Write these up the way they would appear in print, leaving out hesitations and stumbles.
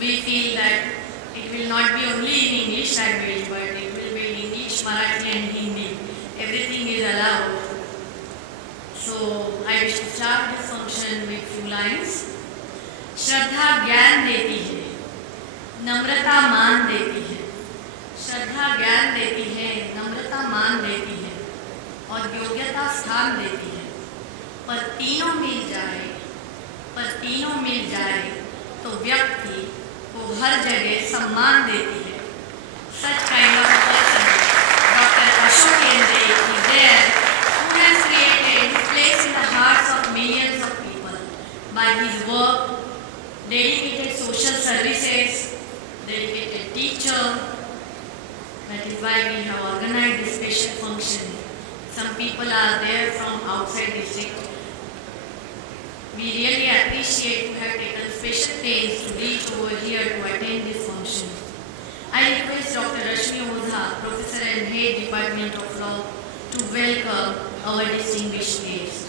we feel that it will not be only in English language, but it will be in English, Marathi and Hindi. Everything is allowed. So I wish to start this function with few lines. श्रद्धा ज्ञान देती है, नम्रता मान देती है. श्रद्धा ज्ञान देती है, नम्रता मान देती है और योग्यता स्थान देती है. पर तीनों मिल जाए तो व्यक्ति को हर जगह सम्मान देती है. Such kind of a person, Dr. Ashok Yende is there, who has created his place in the hearts of millions of people by his work, dedicated social services, dedicated teacher. That is why we have organized this special function. Some people are there from outside district. We really appreciate you have taken special pains to reach over here to attend this function. I request Dr. Rashmi Oza, Professor and Head Department of Law, to welcome our distinguished guest.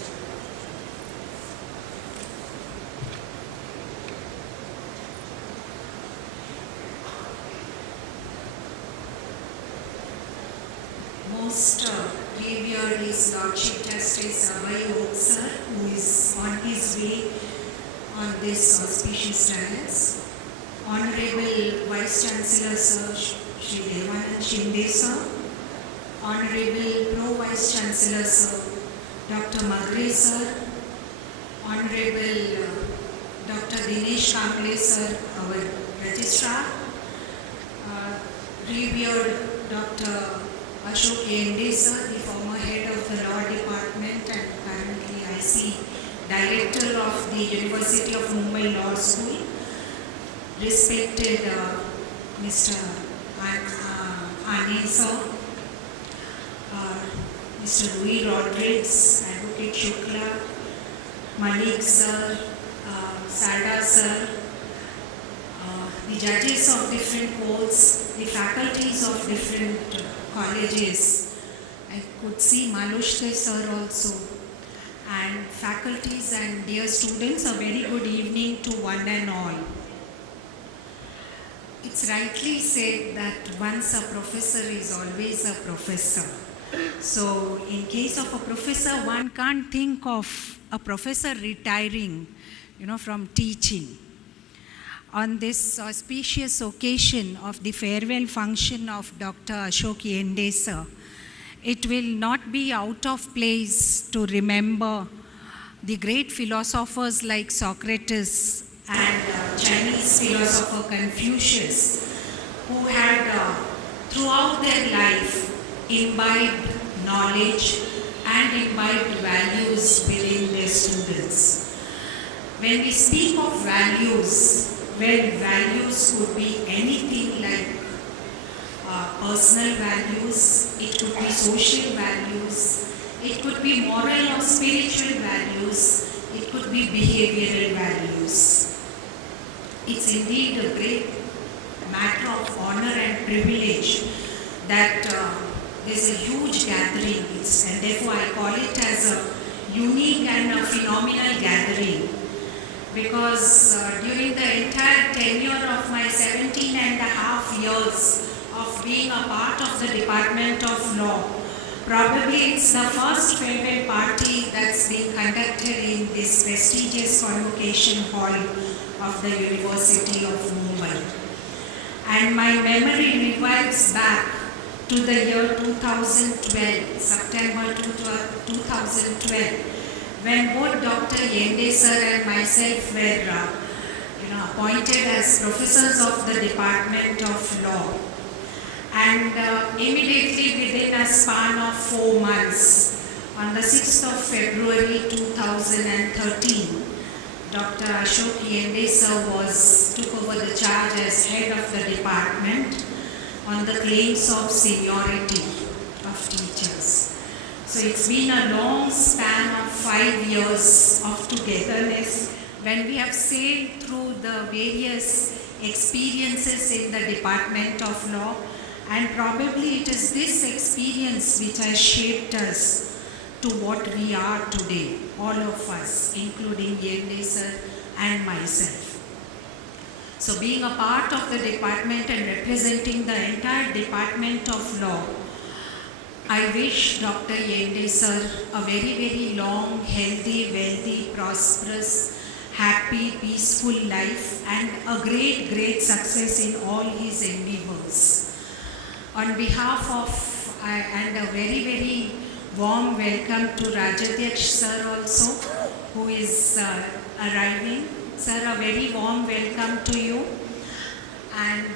Most revered is Lordship Justice Abhay Oka, who is on his way on this auspicious dais. Honorable Vice-Chancellor Sir Shri Devanand Shinde Sir, Honorable Pro-Vice-Chancellor Sir Dr. Magre Sir, Honorable Dr. Dinesh Kamble Sir, our Registrar, revered Dr. Ashok Yende Sir, the former head of the Law Department and currently IC Director of the University of Mumbai Law School, respected Mr. Ane Sir, Mr. Louis Rodriguez, Advocate Shukla, Malik Sir, Sarda Sir, the judges of different courts, the faculties of different colleges. I could see Malushte Sir also, and faculties and dear students, a very good evening to one and all. It's rightly said that once a professor is always a professor. So in case of a professor, one can't think of a professor retiring, from teaching. On this auspicious occasion of the farewell function of Dr. Ashok Yende Sir, it will not be out of place to remember the great philosophers like Socrates and Chinese philosopher Confucius, who had throughout their life imbibed knowledge and imbibed values within their students. When we speak of values, well, values could be anything like personal values, it could be social values, it could be moral or spiritual values, it could be behavioral values. It's indeed a great matter of honor and privilege that there's a huge gathering, and therefore I call it as a unique and a phenomenal gathering. Because during the entire tenure of my 17 and a half years of being a part of the Department of Law, probably it's the first farewell party that's being conducted in this prestigious convocation hall of the University of Mumbai. And my memory revives back to the year 2012, September 2012, when both Dr. Yende Sir and myself were appointed as professors of the Department of Law. And immediately within a span of 4 months, on the 6th of February 2013, Dr. Ashok Yende Sir took over the charge as head of the department on the claims of seniority of teachers. So it's been a long span of 5 years of togetherness when we have sailed through the various experiences in the Department of Law, and probably it is this experience which has shaped us to what we are today, all of us, including Yende Sir and myself. So being a part of the department and representing the entire Department of Law, I wish Dr. Yende sir a very, very long, healthy, wealthy, prosperous, happy, peaceful life and a great, great success in all his endeavors. On behalf of, and a very, very warm welcome to Rajeshri sir also, who is arriving. Sir, a very warm welcome to you. And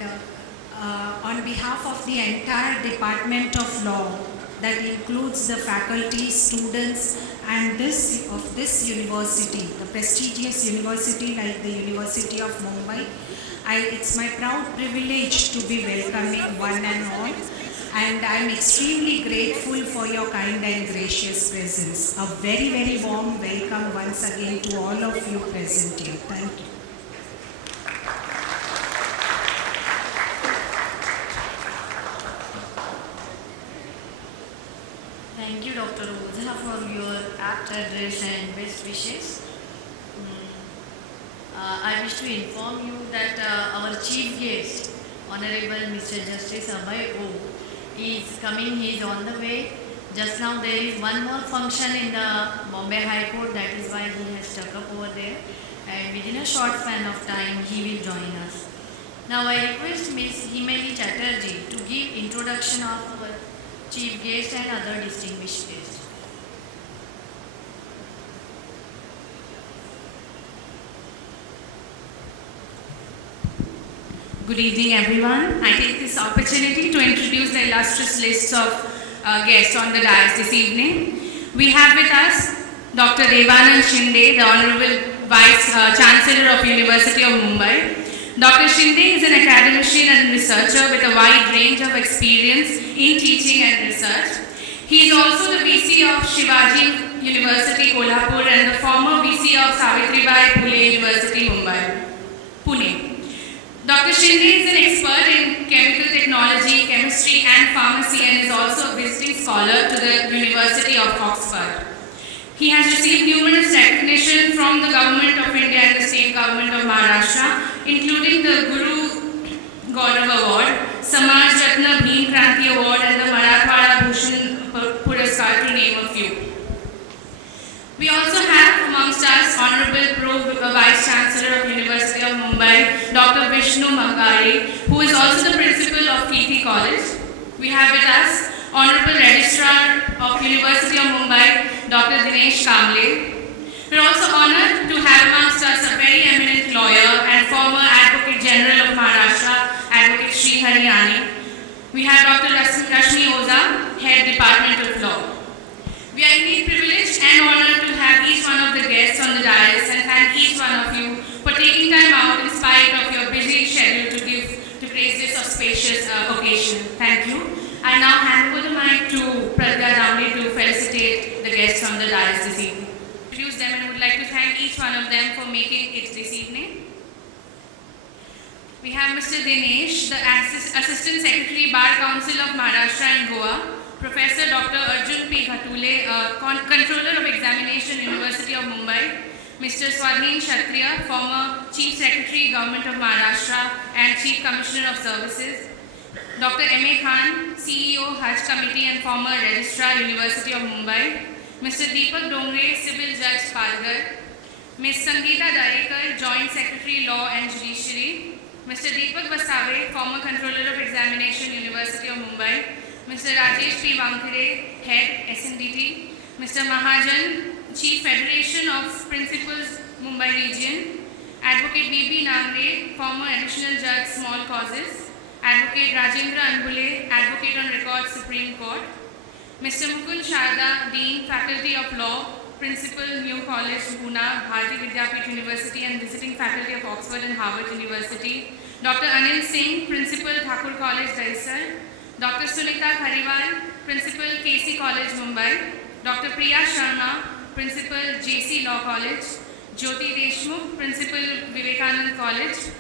on behalf of the entire Department of Law, that includes the faculty, students, and this university, the prestigious university like the University of Mumbai, it's my proud privilege to be welcoming one and all, and I'm extremely grateful for your kind and gracious presence. A very, very warm welcome once again to all of you present here. Thank you. Thank you, Dr. Oza, for your apt address and best wishes. I wish to inform you that our chief guest, Honorable Mr. Justice Abhay Oka, is coming. He is on the way. Just now there is one more function in the Bombay High Court, that is why he has stuck up over there, and within a short span of time he will join us. Now I request Ms. Himeli Chatterjee to give introduction of our chief guest and other distinguished guests. Good evening, everyone. I take this opportunity to introduce the illustrious list of guests on the dais this evening. We have with us Dr. Devanand Shinde, the Honorable Vice-Chancellor of University of Mumbai. Dr. Shinde is an academician and researcher with a wide range of experience in teaching and research. He is also the VC of Shivaji University, Kolhapur, and the former VC of Savitribai Phule University, Mumbai, Pune. Dr. Shinde is an expert in chemical technology, chemistry and pharmacy, and is also a visiting scholar to the University of Oxford. He has received numerous recognition from the Government of India and the State Government of Maharashtra, including the Guru Gaurav Award, Samaj Ratna Bhim Kranti Award, and the Marathwada Bhushan Puraskar, to name a few. We also have amongst us Hon'ble Prof. Vice-Chancellor of University of Mumbai, Dr. Vishnu Mangari, who is also the Principal of Kirti College. We have with us Honorable Registrar of University of Mumbai, Dr. Dinesh Kamble. We are also honored to have amongst us a very eminent lawyer and former Advocate General of Maharashtra, Advocate Sri Haryani. We have Dr. Rashmi Oza, Head Department of Law. We are indeed privileged and honored to have each one of the guests on the dais, and thank each one of you for taking time out in spite of your busy schedule to grace this auspicious occasion. Thank you. I now hand over the mic to Pradya Dowdy to felicitate the guests on the dais this evening. Introduce them and would like to thank each one of them for making it this evening. We have Mr. Dinesh, the Assistant Secretary, Bar Council of Maharashtra and Goa. Professor Dr. Arjun P. Ghatule, Controller of Examination, University of Mumbai. Mr. Swadhin Kshatriya, former Chief Secretary, Government of Maharashtra and Chief Commissioner of Services. Dr. M.A. Khan, CEO, Hajj Committee and former Registrar, University of Mumbai. Mr. Deepak Dongre, Civil Judge, Palghar. Ms. Sangeeta Darekar, Joint Secretary, Law and Judiciary. Mr. Deepak Vasave, former Controller of Examination, University of Mumbai. Mr. Rajeshri Varhadi, Head, SNDT. Mr. Mahajan, Chief Federation of Principals, Mumbai Region. Advocate B.B. Nangre, former Additional Judge, Small Causes. Advocate Rajendra Anbule, Advocate on Record, Supreme Court. Mr. Mukund Sarda, Dean, Faculty of Law, Principal, New College, Pune, Bharati Vidyapith University, and Visiting Faculty of Oxford and Harvard University. Dr. Anil Singh, Principal, Thakur College, Dahisar. Dr. Sunita Khariwal, Principal, KC College, Mumbai. Dr. Priya Sharma, Principal, JC Law College. Jyoti Deshmukh, Principal, Vivekanand College.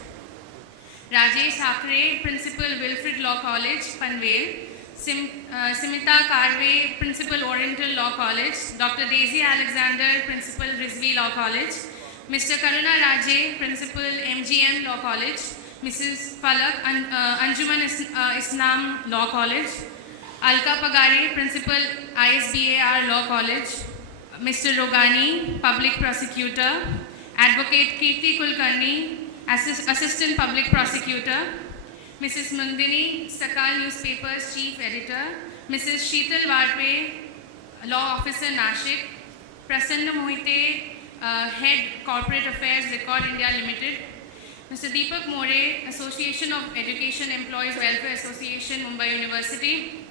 Rajesh Hakre, Principal, Wilfrid Law College, Panvel. Simita Karve, Principal, Oriental Law College. Dr. Daisy Alexander, Principal, Rizvi Law College. Mr. Karuna Raje, Principal, MGM Law College, Mrs. Falak, Anjuman Islam Law College, Alka Pagare, Principal, ISBAR Law College, Mr. Rogani, Public Prosecutor, Advocate Kirti Kulkarni, Assistant Public Prosecutor, Mrs. Mundini, Sakal Newspapers Chief Editor, Mrs. Sheetal Varpe, Law Officer Nashik, Prasanna Mohite, Head Corporate Affairs Record India Limited, Mr. Deepak More, Association of Education Employees Welfare Association, Mumbai University,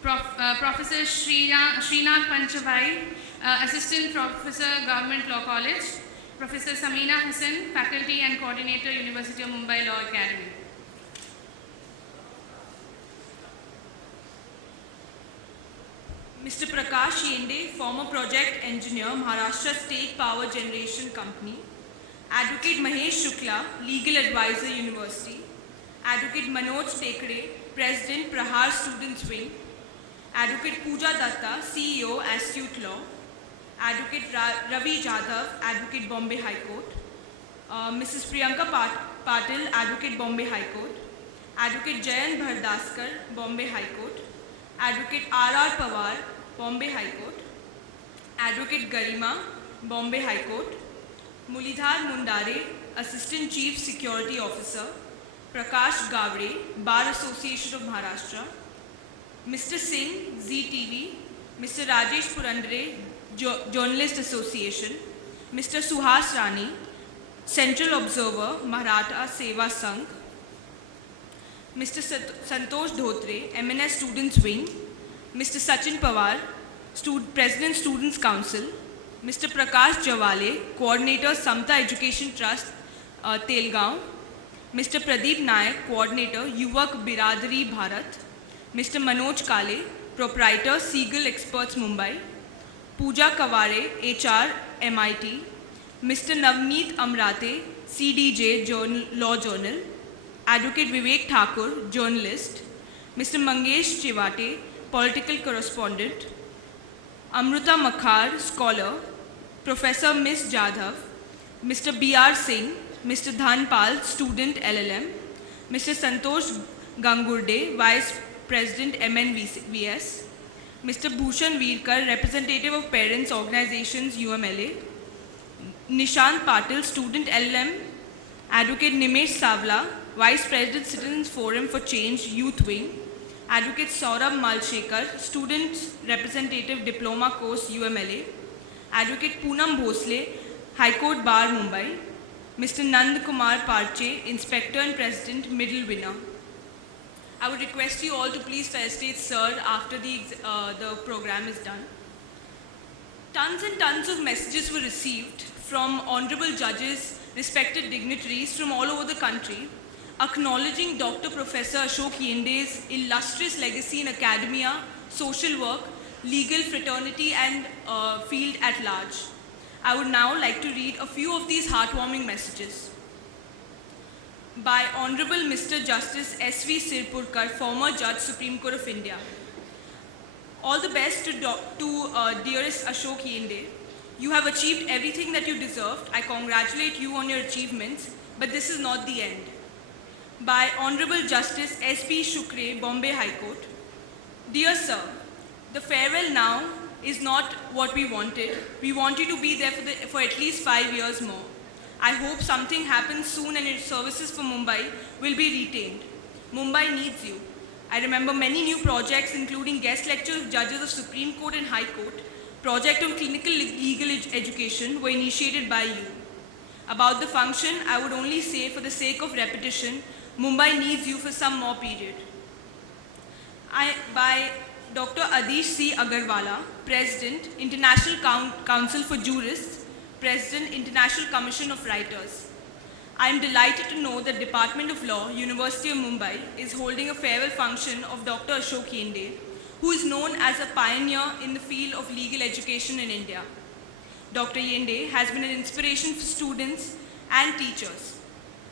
Professor Srinath Panchabhai, Assistant Professor, Government Law College, Professor Samina Hassan, Faculty and Coordinator, University of Mumbai Law Academy. Mr. Prakash Yende, former project engineer, Maharashtra State Power Generation Company. Advocate Mahesh Shukla, legal advisor, University. Advocate Manoj Tekre, President, Prahar Students Wing. Advocate Pooja Datta, CEO, Astute Law. Advocate Ravi Jadhav, Advocate, Bombay High Court. Mrs. Priyanka Patil, Advocate, Bombay High Court. Advocate Jayant Bhardaskar, Bombay High Court. Advocate R.R. Pawar, Bombay High Court. Advocate Garima, Bombay High Court. Mulidhar Mundare, Assistant Chief Security Officer. Prakash Gavre, Bar Association of Maharashtra. Mr. Singh, ZTV. Mr. Rajesh Purandare, Journalist Association. Mr. Suhas Rani, Central Observer, Maratha Seva Sangh. Mr. Santosh Dhotre, MNS Students Wing. Mr. Sachin Pawar, President Students Council. Mr. Prakash Javale, Coordinator, Samta Education Trust, Telgaon. Mr. Pradeep Nayak, Coordinator, Yuvak Biradari Bharat. Mr. Manoj Kale, Proprietor, Seagull Experts Mumbai. Pooja Kaware, HR, MIT. Mr. Navneet Amrate, CDJ Law Journal. Advocate Vivek Thakur, journalist. Mr. Mangesh Chivate, political correspondent. Amruta Makhar, scholar. Professor Ms. Jadhav. Mr. B.R. Singh, Mr. Dhanpal, student LLM. Mr. Santosh Gangurde, Vice President MNVS. Mr. Bhushan Virkar, representative of Parents Organizations UMLA. Nishant Patil, student LLM. Advocate Nimesh Savla, Vice President Citizens Forum for Change, Youth Wing. Advocate Saurabh Malshekar, Student Representative Diploma Course, UMLA. Advocate Poonam Bhosle, High Court Bar, Mumbai. Mr. Nand Kumar Parche, Inspector and President, Middle Winner. I would request you all to please felicitate Sir after the program is done. Tons and tons of messages were received from honorable judges, respected dignitaries from all over the country, acknowledging Dr. Professor Ashok Yende's illustrious legacy in academia, social work, legal fraternity and field at large. I would now like to read a few of these heartwarming messages. By Honorable Mr. Justice S.V. Sirpurkar, former Judge, Supreme Court of India. All the best to dearest Ashok Yende. You have achieved everything that you deserved. I congratulate you on your achievements, but this is not the end. By Honorable Justice S.P. Shukre, Bombay High Court. Dear Sir, the farewell now is not what we wanted. We want you to be there for at least 5 years more. I hope something happens soon and your services for Mumbai will be retained. Mumbai needs you. I remember many new projects including guest lectures of judges of Supreme Court and High Court, project on clinical legal education were initiated by you. About the function, I would only say for the sake of repetition, Mumbai needs you for some more period. By Dr. Adish C. Agarwala, President, International Council for Jurists, President, International Commission of Writers. I am delighted to know that Department of Law, University of Mumbai, is holding a farewell function of Dr. Ashok Yende, who is known as a pioneer in the field of legal education in India. Dr. Yende has been an inspiration for students and teachers.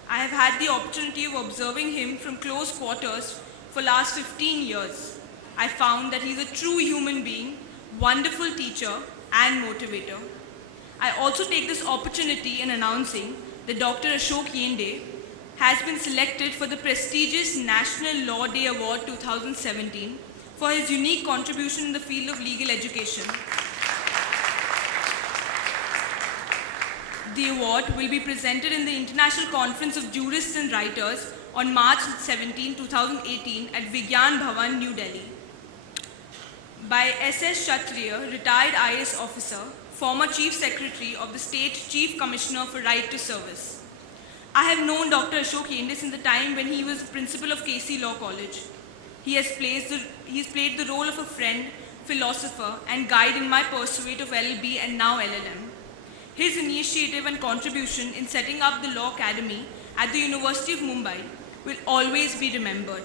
I have had the opportunity of observing him from close quarters for last 15 years. I found that he is a true human being, wonderful teacher and motivator. I also take this opportunity in announcing that Dr. Ashok Yende has been selected for the prestigious National Law Day Award 2017 for his unique contribution in the field of legal education. The award will be presented in the International Conference of Jurists and Writers on March 17, 2018 at Vigyan Bhavan, New Delhi, by S.S. Kshatriya, retired IAS officer, former Chief Secretary of the State Chief Commissioner for Right to Service. I have known Dr. Ashok Yende since the time when he was principal of KC Law College. He has played the role of a friend, philosopher, and guide in my pursuit of LLB and now LLM. His initiative and contribution in setting up the Law Academy at the University of Mumbai will always be remembered.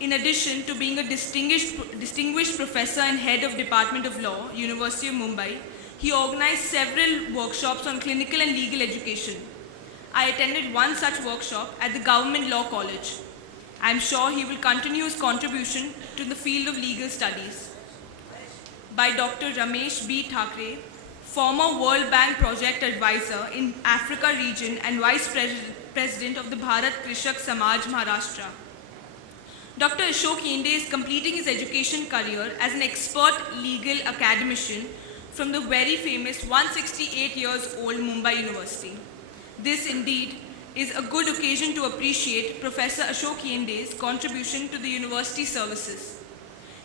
In addition to being a distinguished professor and head of Department of Law, University of Mumbai, he organized several workshops on clinical and legal education. I attended one such workshop at the Government Law College. I am sure he will continue his contribution to the field of legal studies. By Dr. Ramesh B. Thakre, former World Bank Project Advisor in Africa region and Vice President of the Bharat Krishak Samaj, Maharashtra. Dr. Ashok Yende is completing his education career as an expert legal academician from the very famous 168 years old Mumbai University. This indeed is a good occasion to appreciate Professor Ashok Yende's contribution to the university services.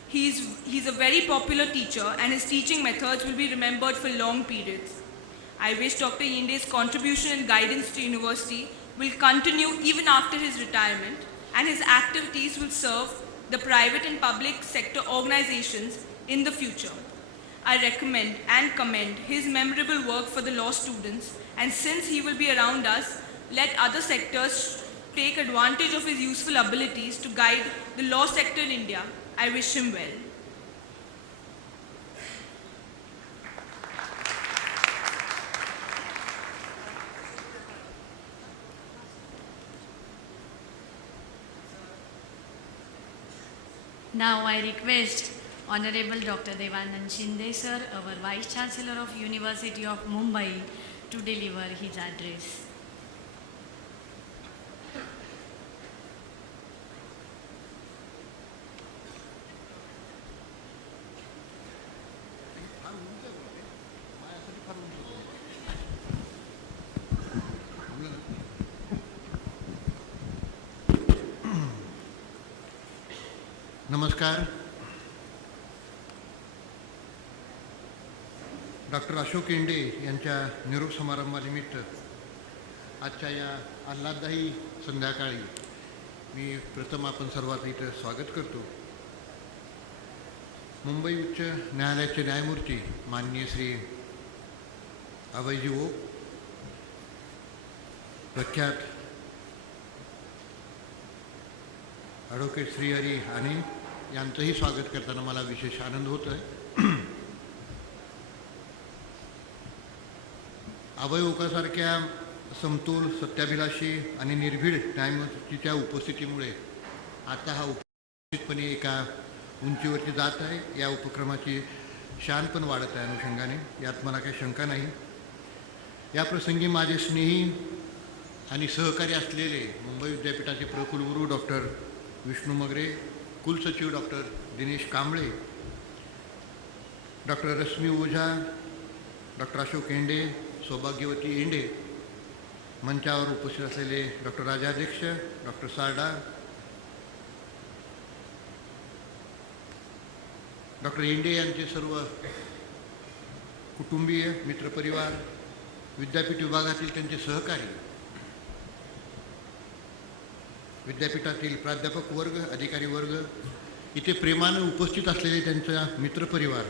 He's a very popular teacher and his teaching methods will be remembered for long periods. I wish Dr. Yende's contribution and guidance to university will continue even after his retirement, and his activities will serve the private and public sector organizations in the future. I recommend and commend his memorable work for the law students, and since he will be around us, let other sectors take advantage of his useful abilities to guide the law sector in India. I wish him well. Now I request Honorable Dr. Devanand Shinde, sir, our Vice-Chancellor of University of Mumbai, to deliver his address. नमस्कार. Doctor Ashok Yende यांच्या निरोप समारंभानिमित्त आजच्या या आल्हाददायी संध्याकाळी मी प्रथम आपण सर्वात इथं स्वागत करतो. मुंबई उच्च न्यायालयाचे न्यायमूर्ती माननीय श्री अभयजी ओक, प्रख्यात ॲडव्होकेट श्रीहरी आणि यांचंही स्वागत करताना मला विशेष आनंद होत आहे. अभय ओकासारख्या समतोल, सत्याभिलाषी आणि निर्भीड न्यायमूर्तीच्या उपस्थितीमुळे आता हा उपस्थितपणे एका उंचीवरती जात आहे. या उपक्रमाची शान पण वाढत आहे अनुषंगाने, यात मला काही शंका नाही. या प्रसंगी माझे स्नेही आणि सहकारी असलेले मुंबई विद्यापीठाचे प्रकुलगुरू डॉक्टर विष्णू मगरे, कुलसचिव doctor Dinesh Kamble, doctor Rashmi Ojha, doctor Ashok Yende, सौभाग्यवती येंडे, मंचावर उपस्थित असलेले doctor Rajadhyaksha doctor Sarda, doctor Yende यांचे सर्व कुटुंबीय, मित्रपरिवार, विद्यापीठ विभागातील त्यांचे सहकारी, विद्यापीठातील प्राध्यापक वर्ग, अधिकारी वर्ग, इथे प्रेमाने उपस्थित असलेले त्यांचा मित्रपरिवार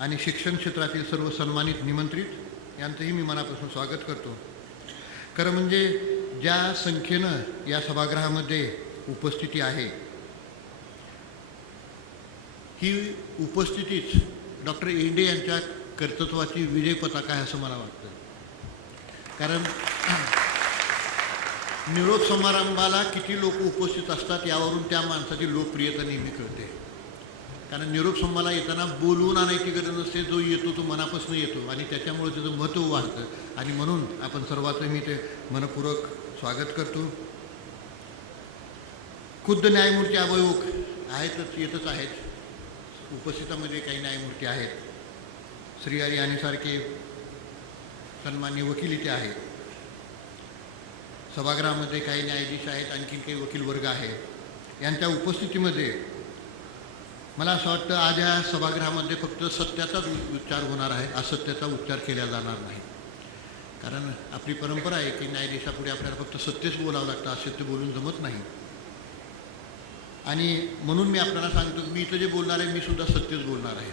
आणि शिक्षण क्षेत्रातील सर्व सन्मानित निमंत्रित यांचंही मी मनापासून स्वागत करतो. खरं म्हणजे ज्या संख्येनं या सभागृहामध्ये उपस्थिती आहे, ही उपस्थितीच डॉक्टर येंडे यांच्या कर्तृत्वाची विजय पताका आहे असं मला वाटतं. कारण निरोप समारंभाला किती लोक उपस्थित असतात यावरून त्या माणसाची लोकप्रियता नेहमी कळते. कारण निरोप संवादाला येताना बोलून आणायची गरज नसते, जो येतो तो मनापासून येतो आणि त्याच्यामुळे त्याचं महत्त्व वाढतं. आणि म्हणून आपण सर्वांचं मी ते मनपूर्वक स्वागत करतो. खुद्द न्यायमूर्ती अभय ओक येतच आहेत. उपस्थितामध्ये काही न्यायमूर्ती आहेत. श्री आणि सारखे सन्माननीय वकील इथे आहेत. सभागृहामध्ये काही न्यायाधीश आहेत, आणखीन काही वकील वर्ग आहे. यांच्या उपस्थितीमध्ये मला असं वाटतं आज या सभागृहामध्ये फक्त सत्याचाच उच्चार होणार आहे, असत्याचा उच्चार केला जाणार नाही. कारण आपली परंपरा आहे की न्यायाधीशापुढे आपल्याला फक्त सत्यच बोलावं लागतं, असत्य बोलून जमत नाही. आणि म्हणून मी आपल्याला सांगतो की मी इथं जे बोलणार आहे मी सुद्धा सत्यच बोलणार आहे.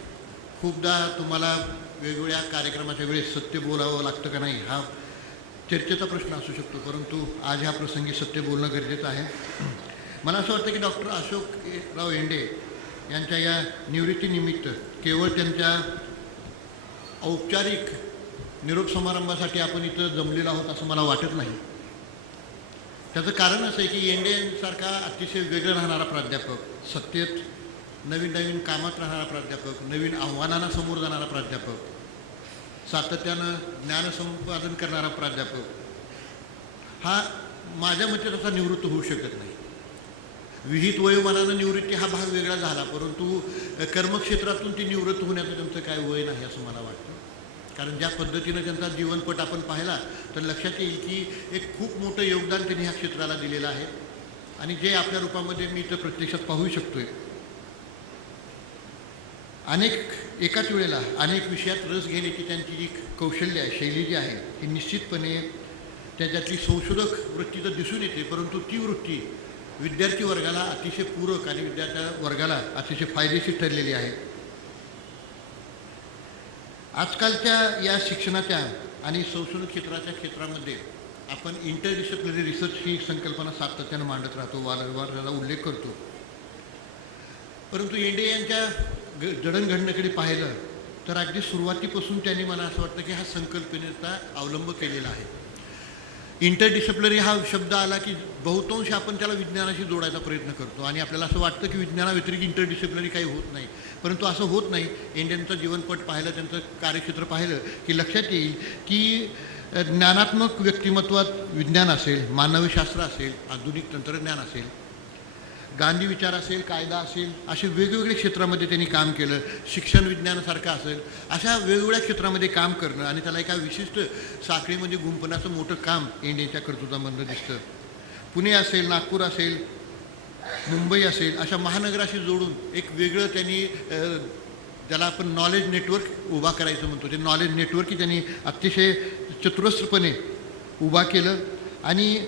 खूपदा तुम्हाला वेगवेगळ्या कार्यक्रमाच्या वेळेस सत्य बोलावं लागतं का नाही हा चर्चेचा प्रश्न असू शकतो, परंतु आज ह्या प्रसंगी सत्य बोलणं गरजेचं आहे. मला असं वाटतं की डॉक्टर अशोकराव येंडे यांच्या या निवृत्तीनिमित्त केवळ त्यांच्या औपचारिक निरोप समारंभासाठी आपण इथं जमलेलो आहोत असं मला वाटत नाही. त्याचं कारण असं आहे की येंडे यांसारखा अतिशय वेगळं राहणारा प्राध्यापक, सत्तेत नवीन नवीन कामात राहणारा प्राध्यापक, नवीन आव्हानांना समोर जाणारा प्राध्यापक, सातत्यानं ज्ञानसंपादन करणारा प्राध्यापक हा माझ्या मते तसा निवृत्त होऊ शकत नाही. विहित वयोमानानं निवृत्ती हा भाग वेगळा झाला, परंतु कर्मक्षेत्रातून ती निवृत्त होण्याचं त्यांचं काय वय नाही असं मला वाटतं. कारण ज्या पद्धतीनं त्यांचा जीवनपट आपण पाहिला तर लक्षात येईल की एक खूप मोठं योगदान त्यांनी ह्या क्षेत्राला दिलेलं आहे आणि जे आपल्या रूपामध्ये मी इथं प्रत्यक्षात पाहू शकतोय. एकाच वेळेला अनेक विषयात रस घेण्याची त्यांची जी कौशल्य आहे, शैली जी आहे ही निश्चितपणे त्याच्यातली संशोधक वृत्ती तर दिसून येते, परंतु ती वृत्ती विद्यार्थी वर्गाला अतिशय पूरक आणि विद्यार्थ्या वर्गाला अतिशय फायदेशीर ठरलेली आहे. आजकालच्या या शिक्षणाच्या आणि संशोधन क्षेत्रामध्ये आपण इंटरडिसिप्लिनरी रिसर्च ही संकल्पना सातत्यानं मांडत राहतो, वारंवार त्याचा उल्लेख करतो. परंतु येंडे यांच्या जडणघडणीकडे पाहिलं तर अगदी सुरुवातीपासून त्यांनी मला असं वाटतं की हा संकल्पनेचा अवलंब केलेला आहे. इंटरडिसिप्लिनरी हा शब्द आला की बहुतांश आपण त्याला विज्ञानाशी जोडायचा प्रयत्न करतो आणि आपल्याला असं वाटतं की विज्ञानाव्यतिरिक्त इंटरडिसिप्लिनरी काही होत नाही, परंतु असं होत नाही. इंडियनचं जीवनपट पाहिलं, त्यांचं कार्यक्षेत्र पाहिलं की लक्षात येईल की ज्ञानात्मक व्यक्तिमत्वात विज्ञान असेल, मानवशास्त्र असेल, आधुनिक तंत्रज्ञान असेल, गांधी विचार असेल, कायदा असेल, असे वेगवेगळ्या क्षेत्रामध्ये त्यांनी काम केलं. शिक्षण विज्ञानासारखं असेल, अशा वेगवेगळ्या क्षेत्रामध्ये काम करणं आणि त्याला एका विशिष्ट साखळीमध्ये गुंफण्याचं मोठं काम इंडियाच्या कर्तृत्वामधनं दिसतं. पुणे असेल, नागपूर असेल, मुंबई असेल, अशा महानगराशी जोडून एक वेगळं त्यांनी ज्याला आपण नॉलेज नेटवर्क उभा करायचं म्हणतो, ते नॉलेज नेटवर्कही त्यांनी अतिशय चतुरस्रपणे उभा केलं. आणि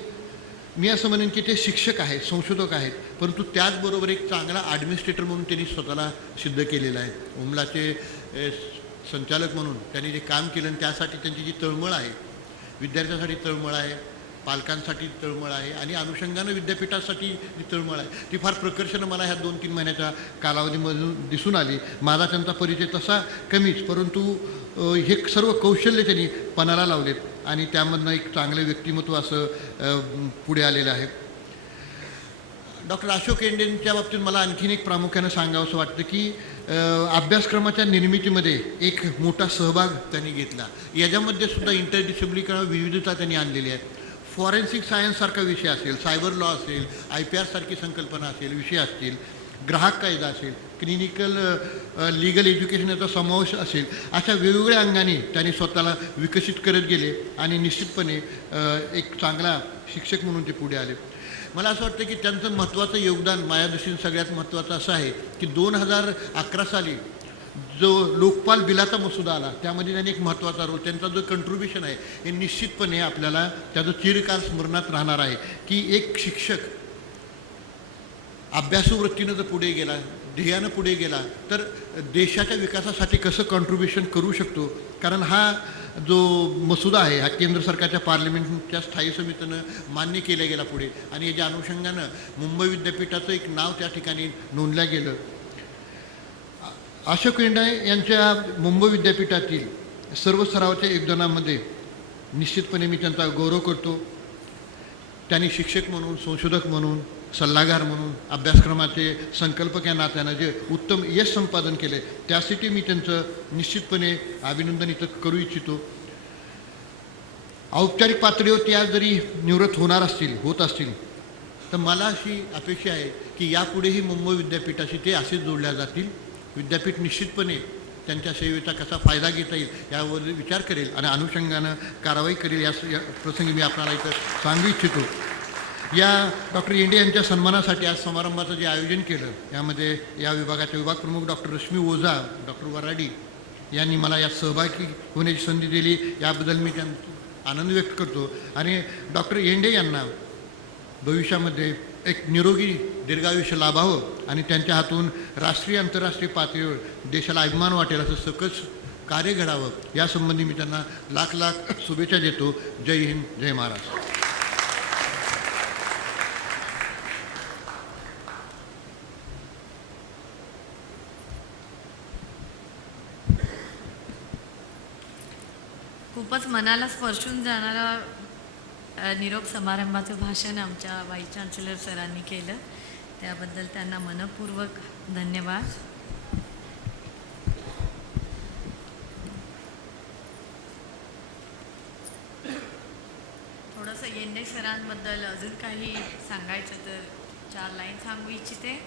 मी असं म्हणेन की ते शिक्षक आहेत, संशोधक आहेत, परंतु त्याचबरोबर एक चांगला ॲडमिनिस्ट्रेटर म्हणून त्यांनी स्वतःला सिद्ध केलेलं आहे. उमलाचे संचालक म्हणून त्यांनी जे काम केलं आणि त्यासाठी त्यांची जी तळमळ आहे, विद्यार्थ्यांसाठी तळमळ आहे, पालकांसाठी तळमळ आहे आणि अनुषंगानं विद्यापीठासाठी जी तळमळ आहे ती फार प्रकर्षानं मला ह्या 2-3 महिन्याच्या कालावधीमधून दिसून आली. माझा त्यांचा परिचय तसा कमीच, परंतु हे सर्व कौशल्य त्यांनी पणाला लावलेत आणि त्यामधनं एक चांगलं व्यक्तिमत्व असं पुढे आलेलं आहे. डॉक्टर अशोक येंडेंच्या बाबतीत मला आणखीन एक प्रामुख्यानं सांगावंसं वाटतं की अभ्यासक्रमाच्या निर्मितीमध्ये एक मोठा सहभाग त्यांनी घेतला. याच्यामध्ये सुद्धा इंटरडिसिप्लिनरी विविधता त्यांनी आणलेली आहे. फॉरेन्सिक सायन्ससारखा विषय असेल, सायबर लॉ असेल, IPR सारखी संकल्पना असेल, विषय असतील, ग्राहक कायदा असेल, क्लिनिकल लीगल एज्युकेशन याचा समावेश असेल, अशा वेगवेगळ्या अंगाने त्यांनी स्वतःला विकसित करत गेले आणि निश्चितपणे एक चांगला शिक्षक म्हणून ते पुढे आले. मला असं वाटतं की त्यांचं महत्त्वाचं योगदान माझ्या दृष्टीने सगळ्यात महत्त्वाचं असं आहे की 2011 साली जो लोकपाल बिलाचा मसुदा आला त्यामध्ये त्यांनी एक महत्त्वाचा रोल, त्यांचा जो कंट्रीब्युशन आहे हे निश्चितपणे आपल्याला त्याचं चिरकाल स्मरणात राहणार आहे की एक शिक्षक अभ्यासू वृत्तीनं जर पुढे गेला, ध्येयानं पुढे गेला तर देशाच्या विकासासाठी कसं कॉन्ट्रीब्युशन करू शकतो. कारण हा जो मसुदा आहे हा केंद्र सरकारच्या पार्लमेंटच्या स्थायी समितीनं मान्य केला गेला पुढे आणि याच्या अनुषंगानं मुंबई विद्यापीठाचं एक नाव त्या ठिकाणी नोंदलं गेलं. अशोक येंडे यांच्या मुंबई विद्यापीठातील सर्व स्तरावरच्या योगदानामध्ये निश्चितपणे मी त्यांचा गौरव करतो. त्यांनी शिक्षक म्हणून, संशोधक म्हणून सल्लागार म्हणून अभ्यासक्रमाचे संकल्पक या नात्यानं जे उत्तम यश संपादन केले त्यासाठी मी त्यांचं निश्चितपणे अभिनंदन इथं करू इच्छितो. औपचारिक पातळीवर त्या जरी निवृत्त होत असतील तर मला अशी अपेक्षा आहे की यापुढेही मुंबई विद्यापीठाशी ते असेच जोडल्या जातील. विद्यापीठ निश्चितपणे त्यांच्या सेवेचा कसा फायदा घेता येईल यावर विचार करेल आणि अनुषंगानं कारवाई करेल. या प्रसंगी मी आपल्याला इथं सांगू इच्छितो. या डॉक्टर येंडे यांच्या सन्मानासाठी आज समारंभाचं जे आयोजन केलं यामध्ये या विभागाचे विभाग प्रमुख डॉक्टर रश्मी ओझा, डॉक्टर वराडी यांनी मला यात सहभागी होण्याची संधी दिली. याबद्दल मी त्यांचा आनंद व्यक्त करतो. आणि डॉक्टर येंडे यांना भविष्यामध्ये एक निरोगी दीर्घायुष्य लाभावं आणि त्यांच्या हातून राष्ट्रीय आंतरराष्ट्रीय पातळीवर देशाला अभिमान वाटेल असं सकस कार्य घडावं यासंबंधी मी त्यांना लाख लाख शुभेच्छा देतो. जय हिंद, जय महाराष्ट्र. खूपच मनाला स्पर्शून जाणारा निरोप समारंभाचं भाषण आमच्या वाईस चान्सलर सरांनी केलं. त्याबद्दल त्यांना मनपूर्वक धन्यवाद. थोडंसं येंडे सरांबद्दल अजून काही सांगायचं तर 4 लाईन सांगू इच्छिते.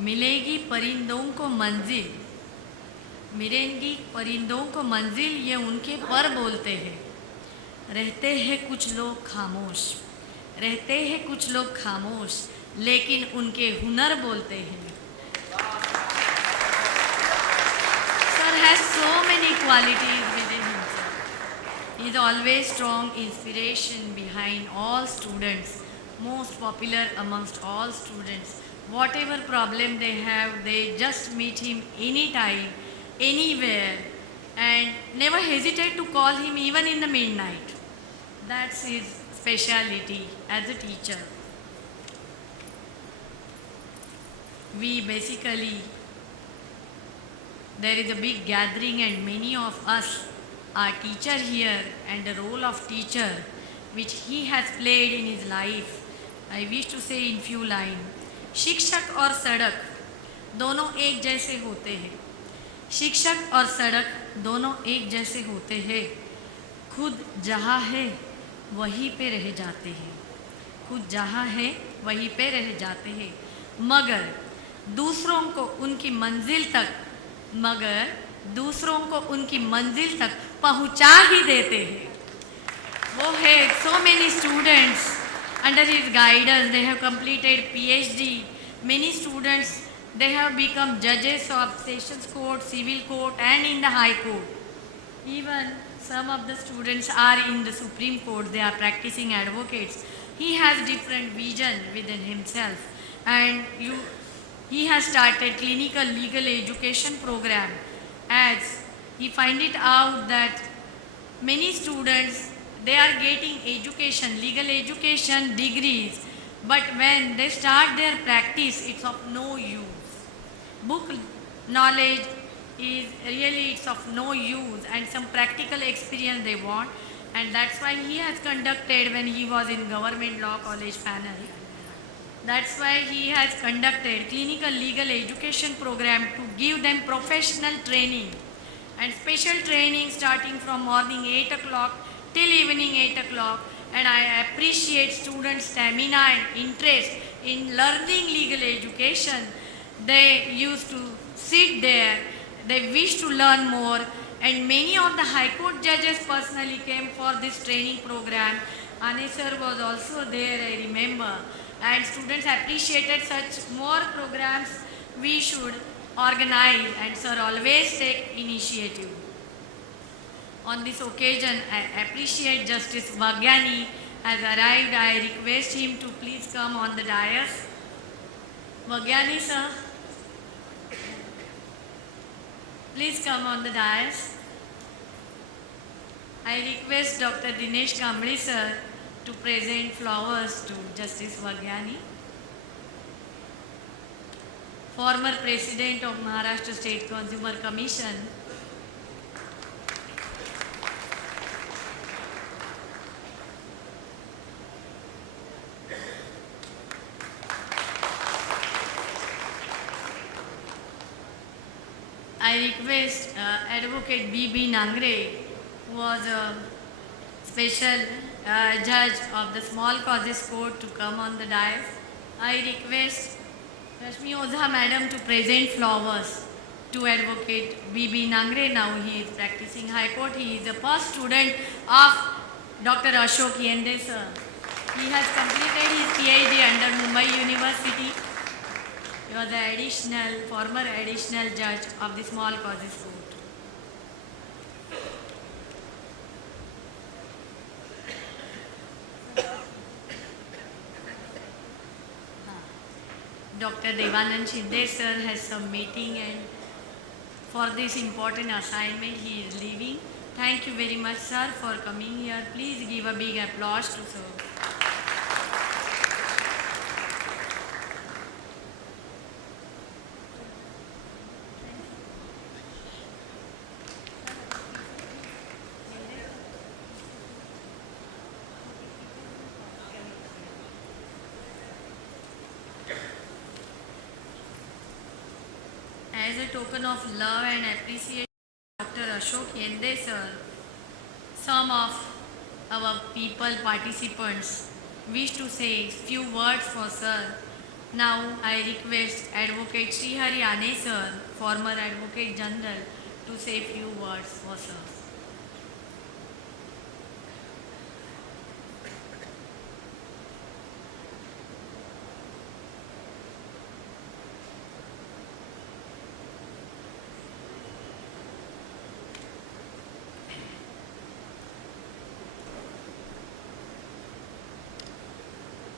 मिलेगी परिंदों को मंजिल, मिलेंगी परिंदों को मंजिल, ये उनके पर बोलते हैं. रहते हैं कुछ लोग खामोश, रहते हैं कुछ लोग खामोश, लेकिन उनके हुनर बोलते हैं. Sir has so many qualities within himself. He is always strong inspiration behind all students, most popular amongst all students. Whatever problem they have, they just meet him anytime, anywhere, and never hesitate to call him even in the midnight. That's his speciality as a teacher. We basically, there is a big gathering and many of us are teacher here, and the role of teacher which he has played in his life, I wish to say in few lines. शिक्षक और सड़क दोनों एक जैसे होते हैं. शिक्षक और सड़क दोनों एक जैसे होते हैं. खुद जहाँ है वहीं पे रह जाते हैं. खुद जहाँ है वहीं पे रह जाते हैं, मगर दूसरों को उनकी मंजिल तक, मगर दूसरों को उनकी मंजिल तक पहुँचा ही देते हैं. वो है so many students under his guidance. They have completed PhD. Many students, they have become judges of Sessions Court, Civil Court, and in the High Court. Even some of the students are in the Supreme Court. They are practicing advocates. He has different vision within himself, and he has started clinical legal education program, as he find it out that many students, they are getting education, legal education degrees, but when they start their practice, it's of no use. Book knowledge is really, it's of no use, and some practical experience they want, and that's why he has conducted, when he was in government law college panel, that's why he has conducted clinical legal education program to give them professional training and special training starting from morning 8 o'clock till evening 8 o'clock. And I appreciate students' stamina and interest in learning legal education. They used to sit there, they wish to learn more, and many of the High Court judges personally came for this training program. Ane sir was also there, I remember, and students appreciated such more programs we should organize, and sir always take initiative. On this occasion, I appreciate Justice Vagyani has arrived. I request him to please come on the dais. Vagyani sir, please come on the dais. I request Dr. Dinesh Kamble sir to present flowers to Justice Vagyani, former President of Maharashtra State Consumer Commission. request Advocate B.B. Nangre, who was a special judge of the Small Causes Court, to come on the dais. I request Rashmi Oza Madam to present flowers to Advocate B.B. Nangre. Now he is practicing High Court. He is a first student of Dr. Ashok Yende, sir. He has completed his PhD under Mumbai University. He was the former additional judge of the Small Causes Court. Dr. Devanand Shinde, sir, has some meeting, and for this important assignment he is leaving. Thank you very much, sir, for coming here. Please give a big applause to sir. As a token of love and appreciation, Dr. Ashok Yende, sir, some of our people, participants, wish to say few words for sir. Now I request Advocate Sri Haryane, sir, former Advocate General, to say few words for sir.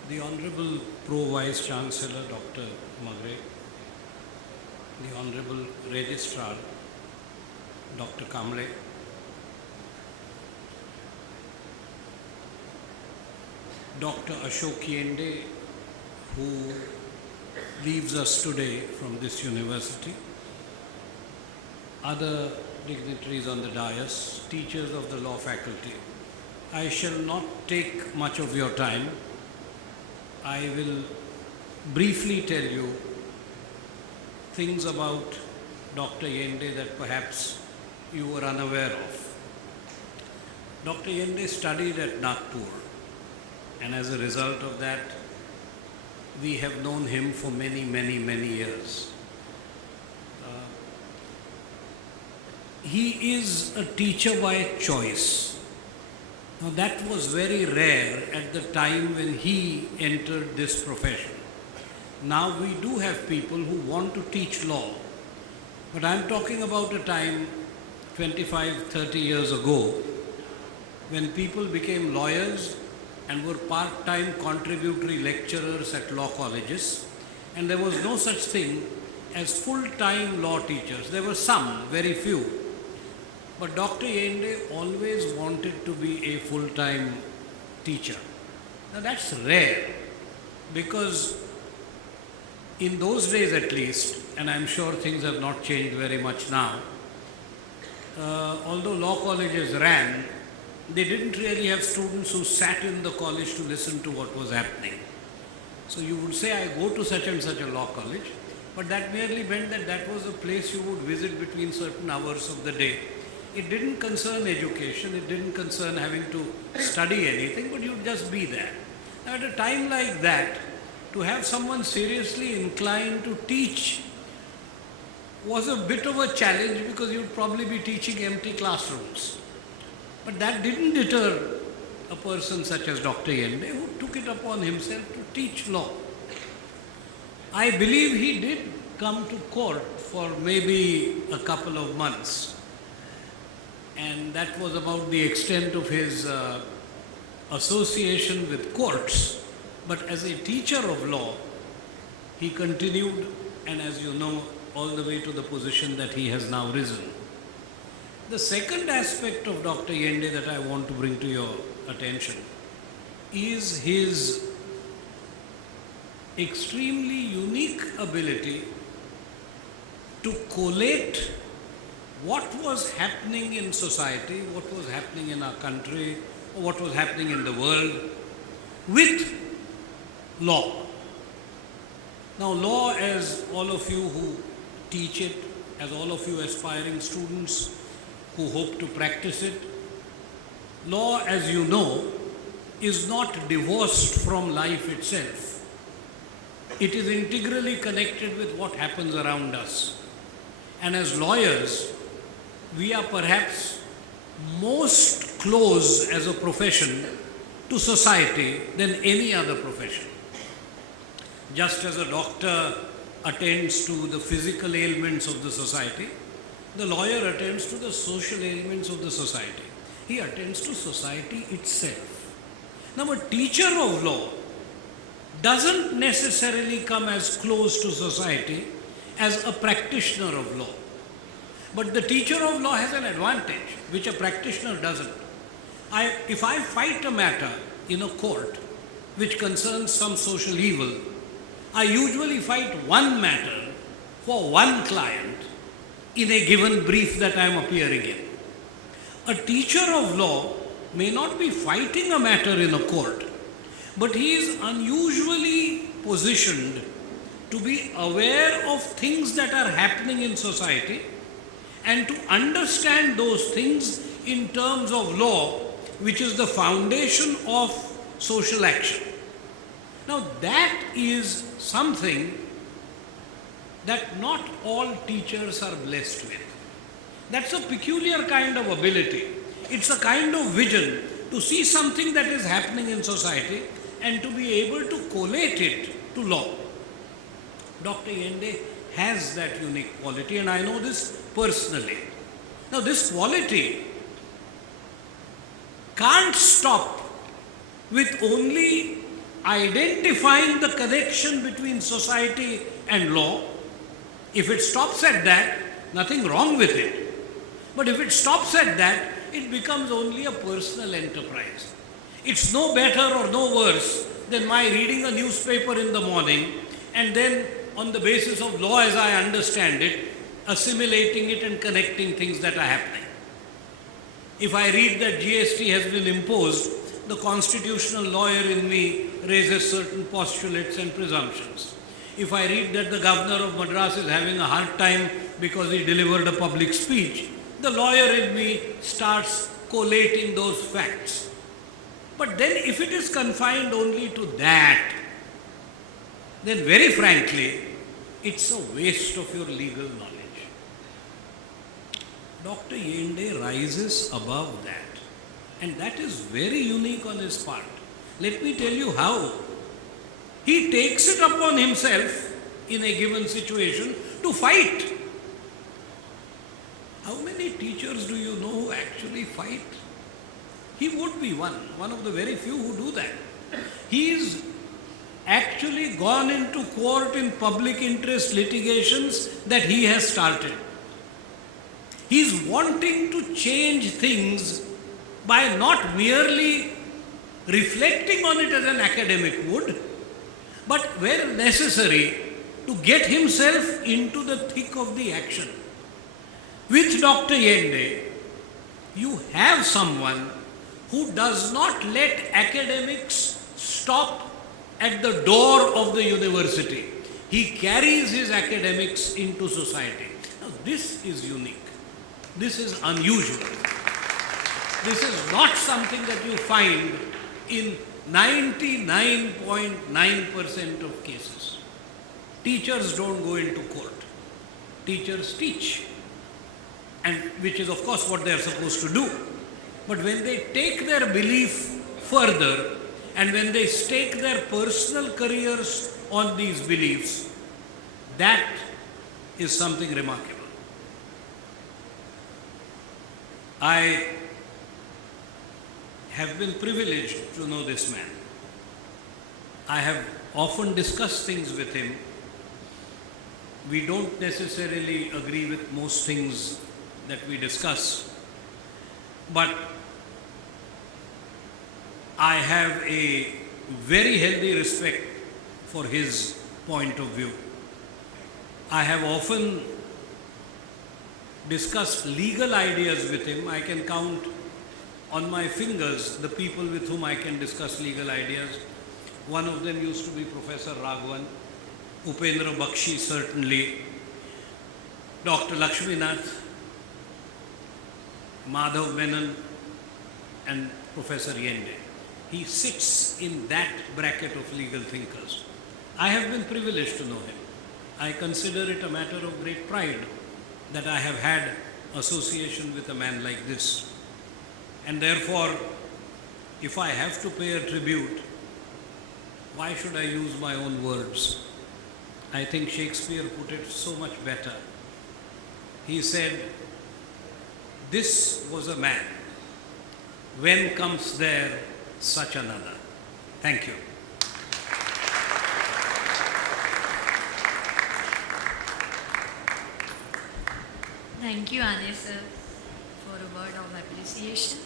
The Honorable Pro-Vice-Chancellor Dr. Magre, the Honorable Registrar Dr. Kamble, Dr. Ashok Yende, who leaves us today from this university, other dignitaries on the dais, teachers of the law faculty. I shall not take much of your time. I will briefly tell you things about Dr. Yende that perhaps you were unaware of. Dr. Yende studied at Nagpur, and as a result of that, we have known him for many, many, many years. He is a teacher by choice. Now that was very rare at the time when he entered this profession. Now we do have people who want to teach law, but I'm talking about a time 25, 30 years ago when people became lawyers and were part-time contributory lecturers at law colleges, and there was no such thing as full-time law teachers. There were some, very few. But Dr. Yende always wanted to be a full-time teacher. Now that's rare, because in those days at least, and I'm sure things have not changed very much now, although law colleges ran, they didn't really have students who sat in the college to listen to what was happening. So you would say, I go to such and such a law college, but that merely meant that that was a place you would visit between certain hours of the day. It didn't concern education, it didn't concern having to study anything, but you'd just be there. Now, at a time like that, to have someone seriously inclined to teach was a bit of a challenge, because you'd probably be teaching empty classrooms. But that didn't deter a person such as Dr. Yende, who took it upon himself to teach law. I believe he did come to court for maybe a couple of months, and that was about the extent of his association with courts. But as a teacher of law, he continued, and as you know, all the way to the position that he has now risen. The second aspect of Dr. Yende that I want to bring to your attention is his extremely unique ability to collate what was happening in society, what was happening in our country, or what was happening in the world with law. Now, law, as all of you who teach it as all of you aspiring students who hope to practice it, law, as you know, is not divorced from life itself. It is integrally connected with what happens around us. And as lawyers, we are perhaps most close as a profession to society than any other profession. Just as a doctor attends to the physical ailments of the society, the lawyer attends to the social ailments of the society. He attends to society itself. Now, a teacher of law doesn't necessarily come as close to society as a practitioner of law. But the teacher of law has an advantage, which a practitioner doesn't. If I fight a matter in a court which concerns some social evil, I usually fight one matter for one client in a given brief that I am appearing in. A teacher of law may not be fighting a matter in a court, but he is unusually positioned to be aware of things that are happening in society and to understand those things in terms of law, which is the foundation of social action. Now, that is something that not all teachers are blessed with. That's a peculiar kind of ability. It's a kind of vision to see something that is happening in society and to be able to collate it to law. Dr. Yende has that unique quality, and I know this personally. Now, this quality can't stop with only identifying the connection between society and law. If it stops at that, nothing wrong with it. But if it stops at that, it becomes only a personal enterprise. It's no better or no worse than my reading a newspaper in the morning and then, on the basis of law as I understand it, assimilating it and connecting things that are happening. If I read that GST has been imposed, the constitutional lawyer in me raises certain postulates and presumptions. If I read that the governor of Madras is having a hard time because he delivered a public speech, the lawyer in me starts collating those facts. But then if it is confined only to that, then very frankly, it's a waste of your legal knowledge. Dr. Yende rises above that, and that is very unique on his part. Let me tell you how. He takes it upon himself in a given situation to fight. How many teachers do you know who actually fight? He would be one of the very few who do that. He's actually gone into court in public interest litigations that he has started. He's wanting to change things by not merely reflecting on it as an academic would, but where necessary to get himself into the thick of the action. With Dr. Yende, you have someone who does not let academics stop at the door of the university. He carries his academics into society. Now, this is unique. This is unusual. This is not something that you find in 99.9% of cases. Teachers don't go into court. Teachers teach, and which is of course what they are supposed to do. But when they take their belief further and when they stake their personal careers on these beliefs, that is something remarkable. I have been privileged to know this man. I have often discussed things with him. We don't necessarily agree with most things that we discuss, but I have a very healthy respect for his point of view. I have often discussed legal ideas with him. I can count on my fingers the people with whom I can discuss legal ideas. One of them used to be Professor Raghavan, Upendra Bakshi certainly. Dr. Lakshminath, Madhav Menon, and Professor Yende. He sits in that bracket of legal thinkers. I have been privileged to know him. I consider it a matter of great pride that I have had association with a man like this. And therefore, if I have to pay a tribute, why should I use my own words? I think Shakespeare put it so much better. He said, "This was a man. When comes there such another?" Thank you. Thank you, Ane sir, for a word of appreciation.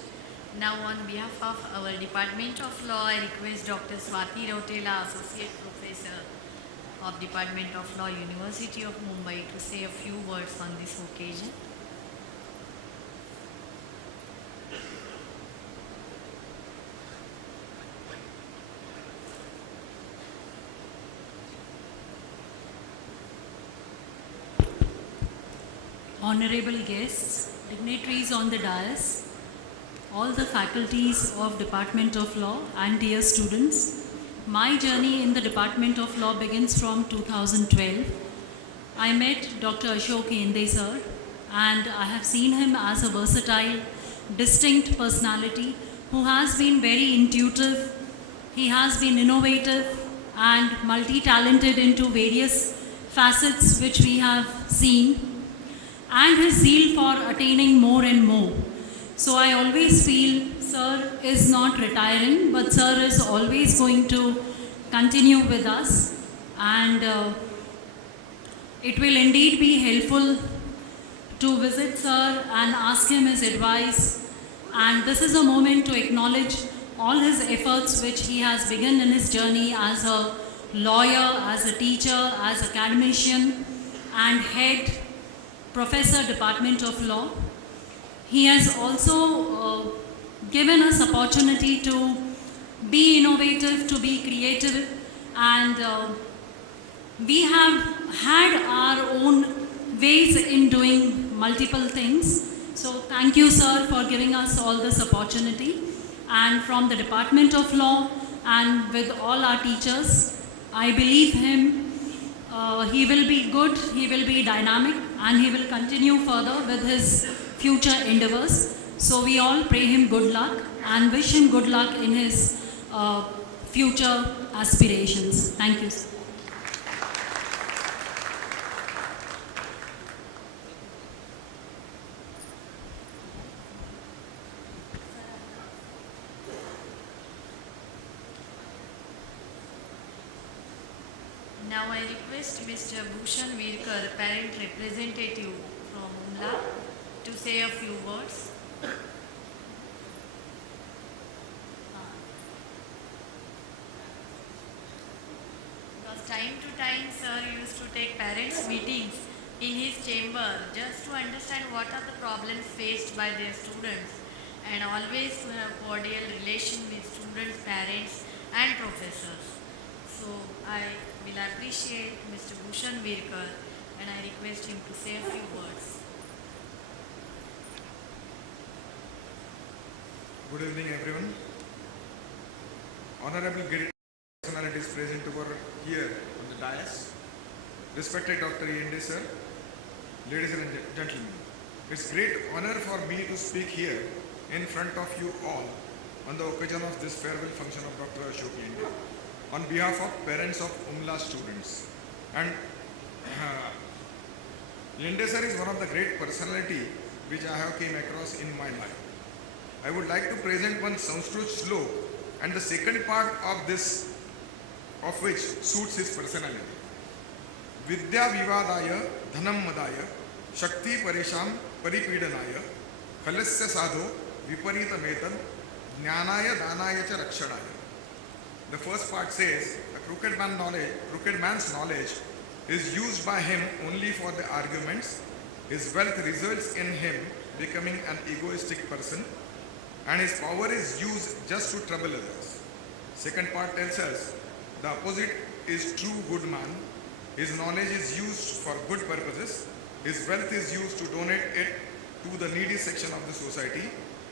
Now, on behalf of our Department of Law, I request Dr. Swati Rautela, Associate Professor of Department of Law, University of Mumbai, to say a few words on this occasion. Honorable guests, dignitaries on the dais, all the faculties of Department of Law and dear students, my journey in the Department of Law begins from 2012. I met Dr. Ashok Yende sir, and I have seen him as a versatile, distinct personality who has been very intuitive. He has been innovative and multi-talented into various facets which we have seen, and his zeal for attaining more and more. So I always feel sir is not retiring, but sir is always going to continue with us, and it will indeed be helpful to visit sir and ask him his advice. And this is a moment to acknowledge all his efforts which he has begun in his journey as a lawyer, as a teacher, as academician and head Professor, Department of Law. He has also given us opportunity to be innovative, to be creative, and we have had our own ways in doing multiple things. So thank you, sir, for giving us all this opportunity. And from the Department of Law and with all our teachers, I believe him. He will be good, he will be dynamic, and he will continue further with his future endeavors. So we all pray him good luck and wish him good luck in his future aspirations. Thank you. Now I request Mr. Bhushan Virkar, parent representative from UMLA, to say a few words. Because time to time, sir used to take parents' meetings in his chamber just to understand what are the problems faced by their students, and always to have cordial relation with students, parents and professors. So I will appreciate Mr. Bhushan Virkar, and I request him to say a few words. Good evening, everyone. Honorable guest personalities present over here on the dais, respected Dr. Yende sir, ladies and gentlemen, it's great honor for me to speak here in front of you all on the occasion of this farewell function of Dr. Ashok Yende, on behalf of parents of UMLA students. And Yende sir is one of the great personality which I have came across in my life. I would like to present one Sanskrit slok and the second part of this, of which suits his personality. Vidya vivadaya dhanam madaya shakti parisham paripidanaya khalasya sadho viparita metan jnanaya danaya cha rakshanaya. The first part says, a crooked man's knowledge is used by him only for the arguments. His wealth results in him becoming an egoistic person, and his power is used just to trouble others. Second part tells us, the opposite is true good man. His knowledge is used for good purposes, His wealth is used to donate it to the needy section of the society,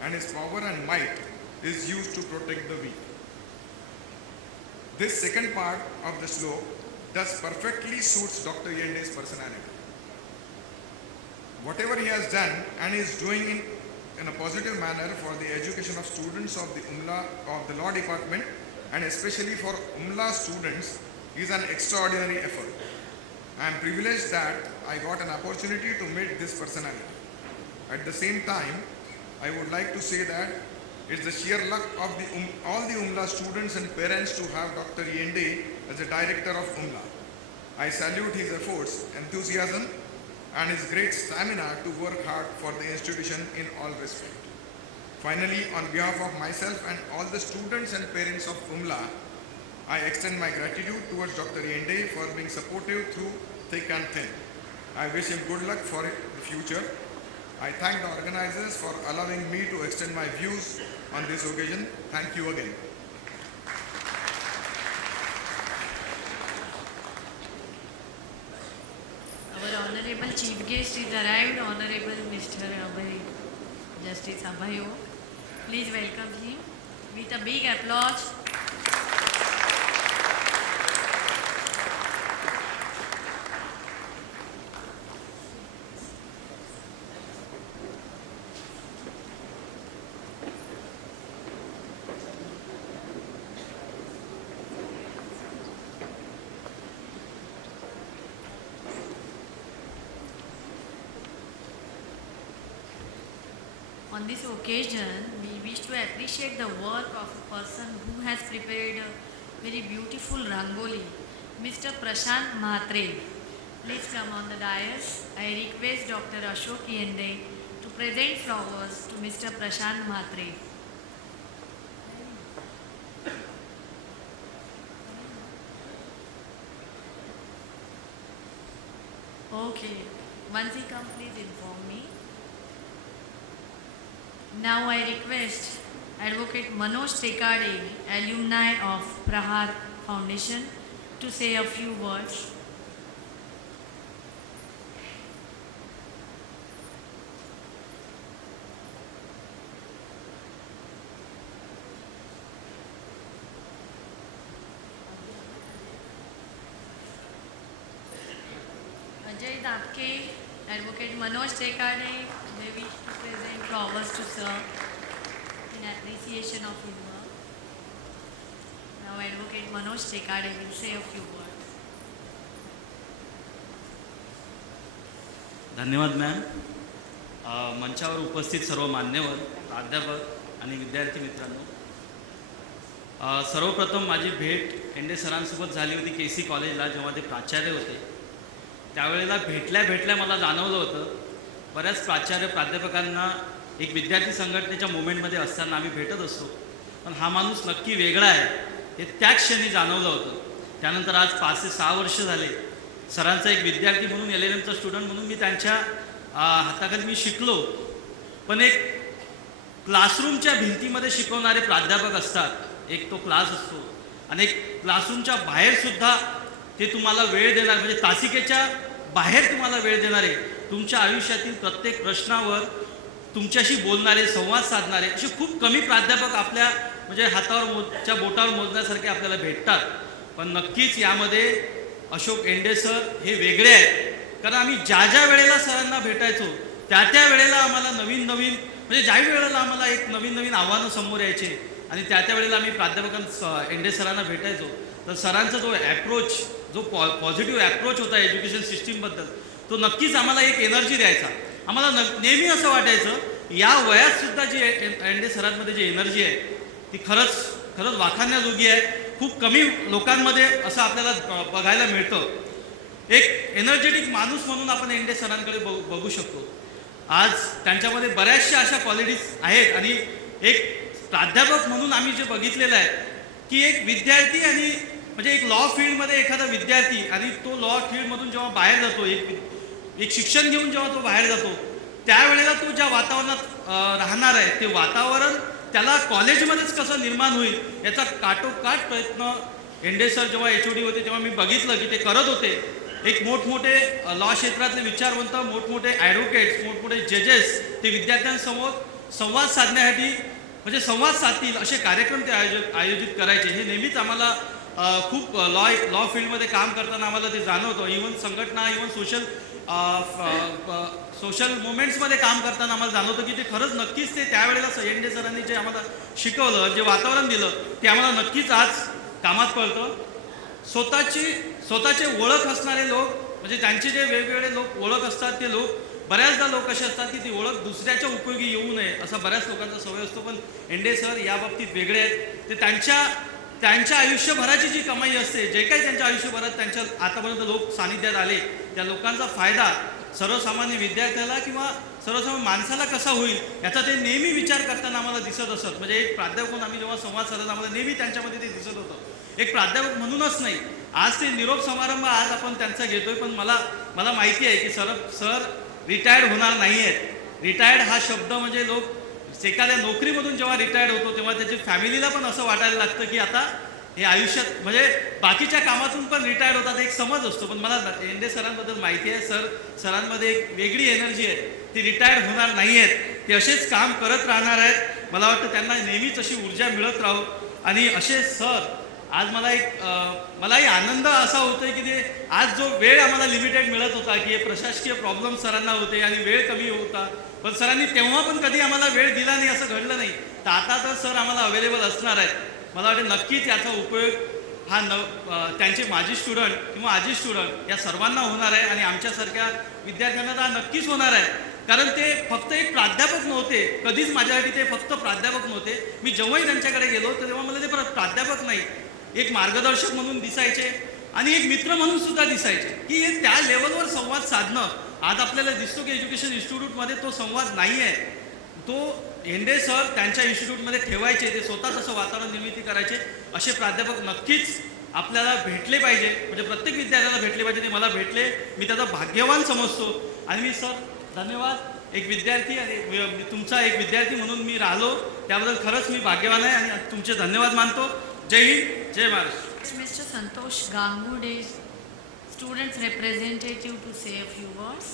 and his power and might is used to protect the weak. This second part of the slok thus perfectly suits Dr. Yende's personality. Whatever he has done and is doing in a positive manner for the education of students of the law department, and especially for UMLA students, is an extraordinary effort. I am privileged that I got an opportunity to meet this personality. At the same time, I would like to say that it's the sheer luck of all the UMLA students and parents to have Dr. Yende as the director of UMLA. I salute his efforts, enthusiasm, and his great stamina to work hard for the institution in all respect. Finally, on behalf of myself and all the students and parents of UMLA, I extend my gratitude towards Dr. Yende for being supportive through thick and thin. I wish him good luck for the future. I thank the organizers for allowing me to extend my views on this occasion. Thank you again. Our Honorable Chief Guest is arrived, Honorable Mr. Hon'ble Justice Abhay Oka. Please welcome him with a big applause. On this occasion, we wish to appreciate the work of a person who has prepared a very beautiful rangoli, Mr. Prashant Mhatre. Please come on the dais. I request Dr. Ashok Yende to present flowers to Mr. Prashant Mhatre. Okay, once he comes, please inform me. Now I request Advocate Manoj Tekade, alumni of Prahar Foundation, to say a few words. Ajay Dapke, Advocate Manoj Tekade, they wish to present flowers to sir in appreciation of his work. Now Advocate Manoj Tekade will say a few words. धन्यवाद ma'am. मंचावर उपस्थित सर्व मान्यवर, प्राध्यापक आणि विद्यार्थी मित्रांनो, सर्वप्रथम माझी भेट एंडे सरांसोबत झाली होती KC कॉलेजला, जेव्हा ते प्राचार्य होते. त्यावेळेला भेटल्या मला जाणवलं होतं, बऱ्याच प्राचार्य प्राध्यापकांना एक विद्यार्थी संघटनेच्या मोमेंटमध्ये असताना आम्ही भेटत असतो, पण हा माणूस नक्की वेगळा आहे हे त्या क्षणी जाणवलं होतं. त्यानंतर आज 5 ते 6 वर्ष झाले सरांचा एक विद्यार्थी म्हणून, LLMचा स्टुडंट म्हणून मी त्यांच्या हाताखाली मी शिकलो. पण एक क्लासरूमच्या भिंतीमध्ये शिकवणारे प्राध्यापक असतात, एक तो क्लास असतो, आणि एक क्लासरूमच्या बाहेरसुद्धा ते तुम्हाला वेळ देणार, म्हणजे तासिकेच्या बाहेर तुम्हाला वेळ देणारे, तुमच्या आयुष्यातील प्रत्येक प्रश्नावर तुमच्याशी बोलणारे, संवाद साधणारे असे खूप कमी प्राध्यापक आपल्या म्हणजे हातावर बोटावर मोजण्यासारखे आपल्याला भेटतात. पण नक्कीच यामध्ये अशोक येंडे सर हे वेगळे आहेत. कारण आम्ही ज्या वेळेला सरांना भेटायचो त्या वेळेला आम्हाला नवीन म्हणजे ज्या वेळेला आम्हाला एक नवीन आव्हानं समोर यायचे, आणि त्या वेळेला आम्ही येंडे सरांना भेटायचो, तर सरांचा जो ॲप्रोच, जो पॉझिटिव्ह ॲप्रोच होता एज्युकेशन सिस्टीमबद्दल, तो नक्कीच आम्हाला एक एनर्जी द्यायचा. आम्हाला नेहमी असं वाटायचं या वयातसुद्धा जी येंडे सरांमध्ये जी एनर्जी आहे ती खरंच वाखाणण्याजोगी आहे. खूप कमी लोकांमध्ये असं आपल्याला बघायला मिळतं. एक एनर्जेटिक माणूस म्हणून आपण येंडे सरांकडे बघू शकतो. आज त्यांच्यामध्ये बऱ्याचशा अशा क्वालिटीज आहेत, आणि एक प्राध्यापक म्हणून आम्ही जे बघितलेलं आहे की एक विद्यार्थी आणि म्हणजे एक लॉ फील्डमध्ये एखादा विद्यार्थी, आणि तो लॉ फील्डमधून जेव्हा बाहेर जातो, एक शिक्षण घेऊन जेव्हा तो बाहेर जातो, त्यावेळेला तो ज्या वातावरणात राहणार आहे ते वातावरण त्याला कॉलेजमध्येच कसं निर्माण होईल याचा काटोकाट प्रयत्न येंडे सर जेव्हा HOD होते तेव्हा मी बघितलं की ते करत होते. एक मोठमोठे लॉ क्षेत्रातले विचारवंत, मोठमोठे ॲडव्होकेट्स, मोठमोठे जजेस ते विद्यार्थ्यांसमोर संवाद साधण्यासाठी म्हणजे संवाद साधतील असे कार्यक्रम ते आयोजित करायचे. हे नेहमीच आम्हाला खूप लॉ फील्डमध्ये काम करताना आम्हाला ते जाणवतं. इव्हन संघटना, इव्हन सोशल मुवमेंट्समध्ये काम करताना आम्हाला जाणवतं की ते खरंच नक्कीच ते त्यावेळेला येंडे सरांनी जे आम्हाला शिकवलं, जे वातावरण दिलं ते आम्हाला नक्कीच आज कामात पडतं. स्वतःचे ओळख असणारे लोक म्हणजे त्यांचे जे वेगवेगळे लोक ओळख असतात ते लोक बऱ्याचदा लोक असे असतात की ती ओळख दुसऱ्याच्या उपयोगी येऊ नये असा बऱ्याच लोकांचा सवय असतो. पण एंडे सर या बाबतीत वेगळे आहेत. ते त्यांच्या आयुष्यभराची जी कमाई असते, जे काही त्यांच्या आयुष्यभरात त्यांच्या आतापर्यंत लोक सानिध्यात आले, त्या लोकांचा फायदा सर्वसामान्य विद्यार्थ्याला किंवा सर्वसामान्य माणसाला कसा होईल याचा ते नेहमी विचार करताना आम्हाला दिसत असत. म्हणजे एक प्राध्यापक म्हणून आम्ही जेव्हा संवाद साधला आम्हाला नेहमी त्यांच्यामध्ये ते दिसत होतं. एक प्राध्यापक म्हणूनच नाही, आज ते निरोप समारंभ आज आपण त्यांचा घेतोय, पण मला माहिती आहे की सर रिटायर्ड होणार नाही आहेत. रिटायर्ड हा शब्द म्हणजे लोक एखाद्या नोकरीमधून जेव्हा रिटायर्ड होतो तेव्हा त्याची फॅमिलीला पण असं वाटायला लागतं की आता हे आयुष्यात म्हणजे बाकीच्या कामातून पण रिटायर्ड होतात एक समज असतो. पण मला एंडे सरांबद्दल माहिती आहे. सरांमध्ये एक वेगळी एनर्जी आहे, ती रिटायर्ड होणार नाही आहेत, ते असेच काम करत राहणार आहेत. मला वाटतं त्यांना नेहमीच अशी ऊर्जा मिळत राहू. आणि असे सर आज मलाही आनंद असा होतोय की ते आज जो वेळ आम्हाला लिमिटेड मिळत होता की हे प्रशासकीय प्रॉब्लेम सरांना होते आणि वेळ कमी होता, पण सरांनी तेव्हा पण कधी आम्हाला वेळ दिला नाही असं घडलं नाही. तर आता तर सर आम्हाला अवेलेबल असणार आहेत. मला वाटतं नक्कीच याचा उपयोग हा त्यांचे माजी स्टुडंट किंवा आजी स्टुडंट या सर्वांना होणार आहे आणि आमच्यासारख्या विद्यार्थ्यांना तर नक्कीच होणार आहे. कारण ते फक्त एक प्राध्यापक नव्हते, कधीच माझ्यासाठी ते फक्त प्राध्यापक नव्हते. मी जेव्हाही त्यांच्याकडे गेलो तर तेव्हा मला ते प्राध्यापक नाही, एक मार्गदर्शक म्हणून दिसायचे आणि एक मित्र म्हणून सुद्धा दिसायचे की हे त्या लेवलवर संवाद साधणं आज आपल्याला दिसतो की एज्युकेशन इन्स्टिट्यूटमध्ये तो संवाद नाही आहे. तो एंडे सर त्यांच्या इन्स्टिट्यूटमध्ये ठेवायचे, ते स्वतः तसं वातावरण निर्मिती करायचे. असे प्राध्यापक नक्कीच आपल्याला भेटले पाहिजे, म्हणजे प्रत्येक विद्यार्थ्याला भेटले पाहिजे. ते मला भेटले, मी त्याचा भाग्यवान समजतो. आणि मी सर धन्यवाद, एक विद्यार्थी आणि तुमचा एक विद्यार्थी म्हणून मी राहिलो त्याबद्दल खरंच मी भाग्यवान आहे आणि तुमचे धन्यवाद मानतो. जय हिंद, जय Maharashtra. Mr. Santosh Gangude, students representative, to say a few words.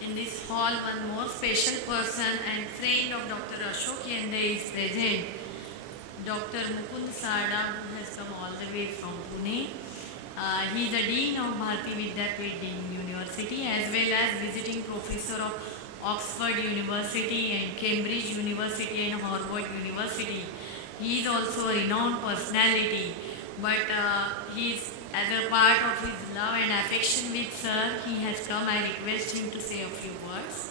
In this hall, one more special person and friend of Dr. Ashok Yende is present. Dr. Mukund Sarda, who has come all the way from Pune. He is a Dean of Bharati Vidyapeeth University as well as visiting professor of Oxford University and Cambridge University and Harvard University. He is also a renowned personality, but as a part of his love and affection with sir, he has come. I request him to say a few words.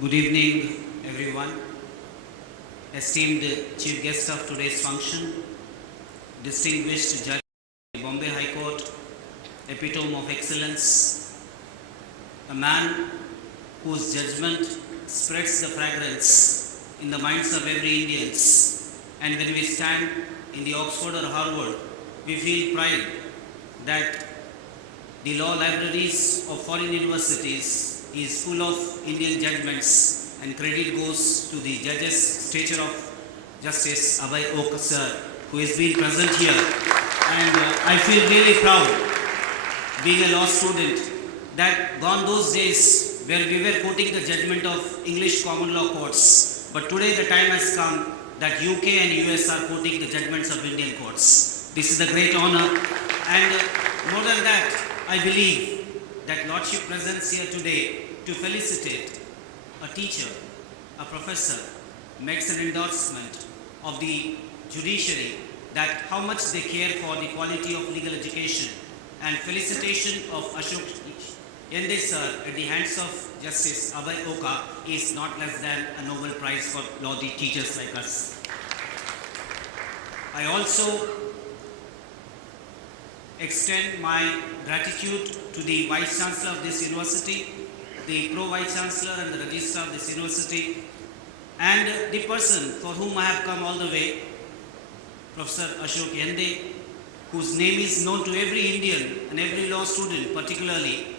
Good evening, everyone. Esteemed Chief Guest of today's function, distinguished Judge of Bombay High Court, epitome of excellence, a man whose judgment spreads the fragrance in the minds of every Indian. And when we stand in the Oxford or Harvard, we feel pride that the law libraries of foreign universities is full of Indian judgments, and credit goes to the judge's stature of Justice Abhay Oka sir, who has been present here. And I feel really proud, being a law student, that gone those days where we were quoting the judgment of English common law courts, but today the time has come that UK and US are quoting the judgments of Indian courts. This is a great honor, and more than that, I believe that Lordship presents here today to felicitate a teacher, a professor, makes an endorsement of the judiciary that how much they care for the quality of legal education, and felicitation of Ashok Yende sir at the hands of Justice Abhay Oka is not less than a Nobel Prize for law teachers like us. I also extend my gratitude to the Vice-Chancellor of this university, the Pro-Vice-Chancellor and the Registrar of this university, and the person for whom I have come all the way, Professor Ashok Yende, whose name is known to every Indian and every law student particularly.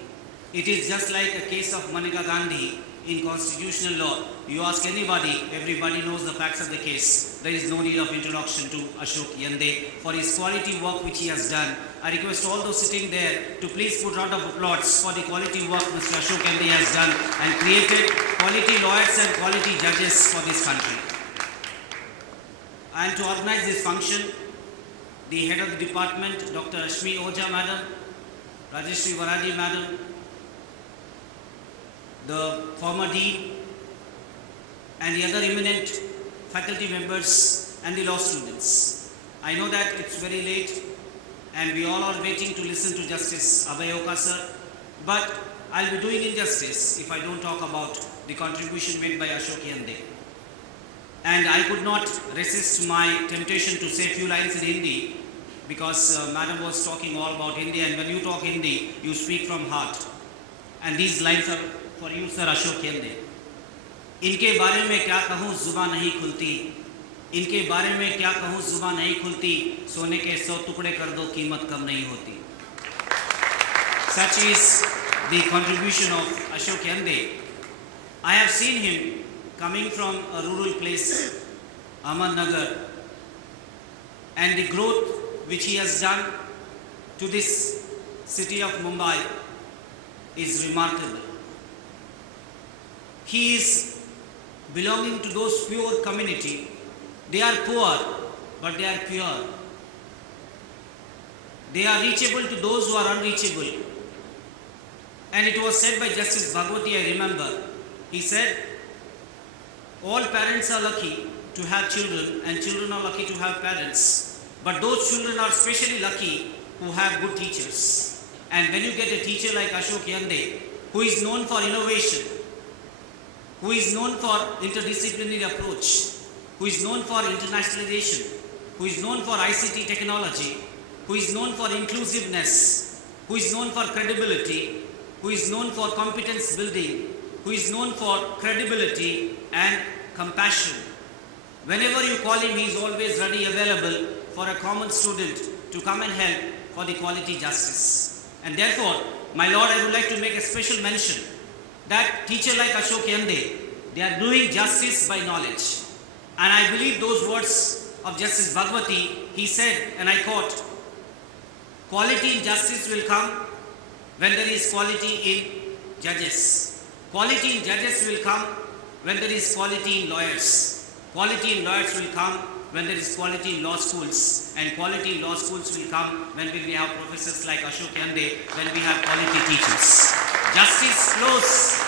It is just like a case of Maneka Gandhi in constitutional law. You ask anybody, everybody knows the facts of the case. There is no need of introduction to Ashok Yende for his quality work which he has done. I request all those sitting there to please put round of applause for the quality work Mr. Ashok Yende has done and created quality lawyers and quality judges for this country. And to organize this function, the head of the department, Dr. Rashmi Oza Madam, Rajeshri Varhadi Madam, the former dean, and the other eminent faculty members and the law students. I know that it's very late and we all are waiting to listen to Justice Abhay Oka sir, but I'll be doing injustice if I don't talk about the contribution made by Ashok Yende. And I could not resist my temptation to say a few lines in Hindi because Madam was talking all about Hindi, and when you talk Hindi, you speak from heart. And these lines are for you, Sir Ashok Yende. इनके बारे में क्या कहूँ जुबान नहीं खुलती, इनके बारे में क्या कहूँ जुबान नहीं खुलती, सोने के 100 टुकड़े कर दो कीमत कम नहीं होती. Such is the contribution of Ashok Yende. I have seen him coming from a rural place, Ahmednagar, and the growth which he has done to this city of Mumbai is remarkable. He is belonging to those pure community. They are poor, but they are pure. They are reachable to those who are unreachable. And it was said by Justice Bhagwati, I remember, he said, all parents are lucky to have children and children are lucky to have parents. But those children are especially lucky who have good teachers. And when you get a teacher like Ashok Yende, who is known for innovation, who is known for interdisciplinary approach, who is known for internationalization, who is known for ICT technology, who is known for inclusiveness, who is known for credibility, who is known for competence building, who is known for credibility and compassion. Whenever you call him, he is always ready, available for a common student to come and help for the quality justice. And therefore, my Lord, I would like to make a special mention that teacher like Ashok Yende, they are doing justice by knowledge. And I believe those words of Justice Bhagwati, he said, and I quote, quality in justice will come when there is quality in judges. Quality in judges will come when there is quality in lawyers. Quality in lawyers will come when there is quality in law schools. And quality in law schools will come when we have professors like Ashok Yende, when we have quality teachers. Justice flows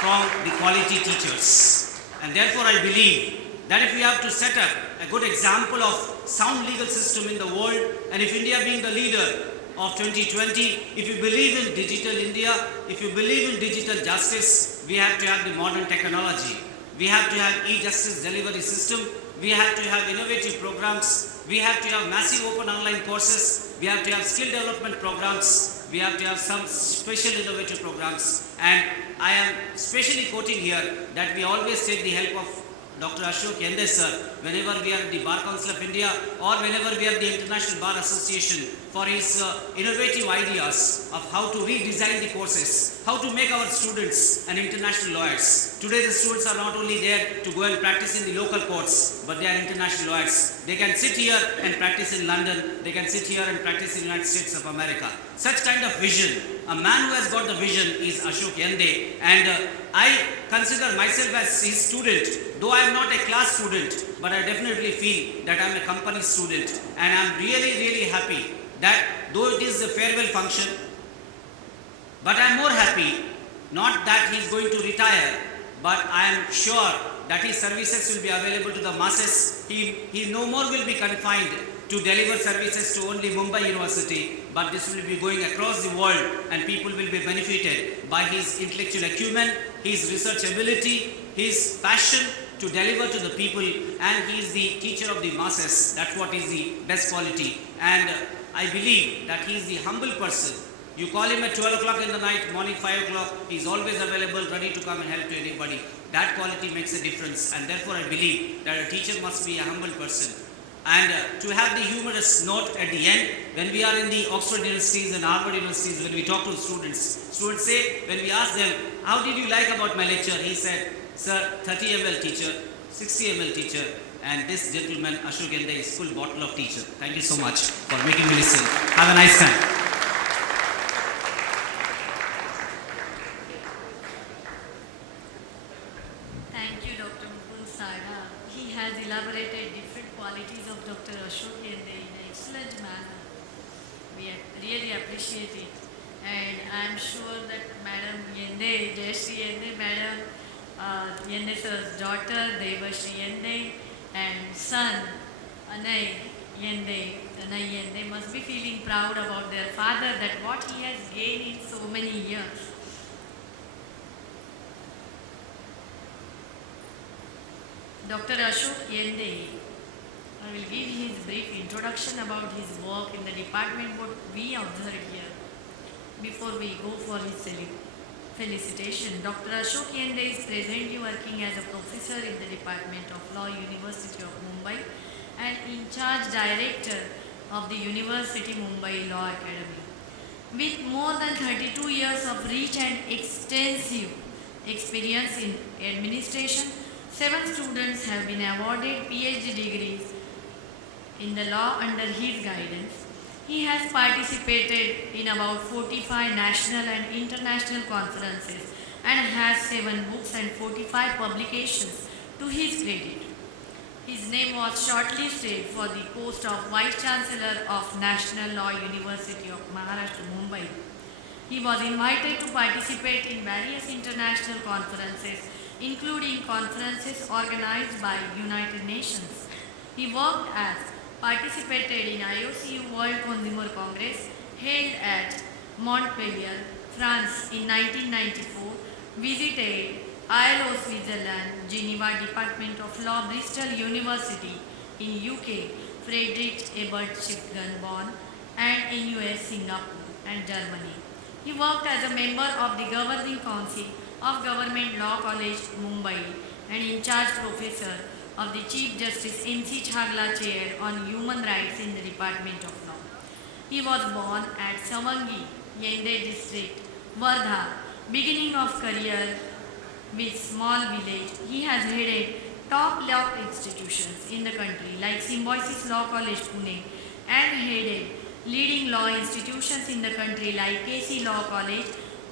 from the quality teachers. And therefore I believe that if we have to set up a good example of sound legal system in the world, and if India being the leader of 2020, if you believe in digital India, if you believe in digital justice, we have to have the modern technology. We have to have e-justice delivery system. We have to have innovative programs. We have to have massive open online courses. We have to have skill development programs. We have to have some special innovative programs. And I am specially quoting here that we always take the help of Dr. Ashok Yende sir, whenever we are at the Bar Council of India or whenever we are at the International Bar Association, for his innovative ideas of how to redesign the courses, how to make our students an international lawyers. Today the students are not only there to go and practice in the local courts, but they are international lawyers. They can sit here and practice in London, they can sit here and practice in the United States of America. Such kind of vision, a man who has got the vision is Ashok Yende, and I consider myself as his student, though I am not a class student, but I definitely feel that I am a company student, and I am really, really happy that though it is a farewell function, but I am more happy, not that he is going to retire, but I am sure that his services will be available to the masses. He no more will be confined to deliver services to only Mumbai University, but this will be going across the world and people will be benefited by his intellectual acumen, his research ability, his passion to deliver to the people, and he is the teacher of the masses. That's what is the best quality. And I believe that he is the humble person. You call him at 12 o'clock in the night, morning 5 o'clock, he is always available, ready to come and help to anybody. That quality makes a difference, and therefore I believe that a teacher must be a humble person. and to have the humorous note at the end. When we are in the Oxford universities and Harvard universities, when we talk to students say, when we ask them, how did you like about my lecture? He said, sir, 30 ml teacher, 60 ml teacher, and this gentleman, Ashok Yende, is full bottle of teacher. Thank you so much for making me listen. Have a nice time. Thank you, Dr. Mukund Sarda. He has elaborated different qualities of Dr. Ashok Yende in an excellent manner. We really appreciate it. And I am sure that Madam Yende, Rajeshri Yende, Madam Yende sir's daughter, Devashri Yende, and son, Anay Yende must be feeling proud about their father, that what he has gained in so many years. Dr. Ashok Yende, I will give his brief introduction about his work in the department, what we observed here, before we go for his felicitation. Dr. Ashok Yende is presently working as a professor in the Department of Law, University of Mumbai, and in charge director of the University Mumbai Law Academy. With more than 32 years of rich and extensive experience in administration, 7 students have been awarded PhD degrees in the law under his guidance. He has participated in about 45 national and international conferences and has 7 books and 45 publications to his credit. His name was shortlisted for the post of Vice-Chancellor of National Law University of Maharashtra, Mumbai. He was invited to participate in various international conferences, including conferences organized by United Nations. He participated in IOCU World Consumer Congress held at Montpellier, France in 1994, visited ILO Switzerland, Geneva Department of Law, Bristol University in UK, Friedrich Ebert Stiftung Bonn, and in US, Singapore and Germany. He worked as a member of the Governing Council of Government Law College, Mumbai, and in charge professor of the Chief Justice N.C. Chagla Chair on Human Rights in the Department of Law. He was born at Savangi, Yende district, Wardha. Beginning of career with small village, he has headed top law institutions in the country like Symbiosis Law College, Pune, and headed leading law institutions in the country like KC Law College,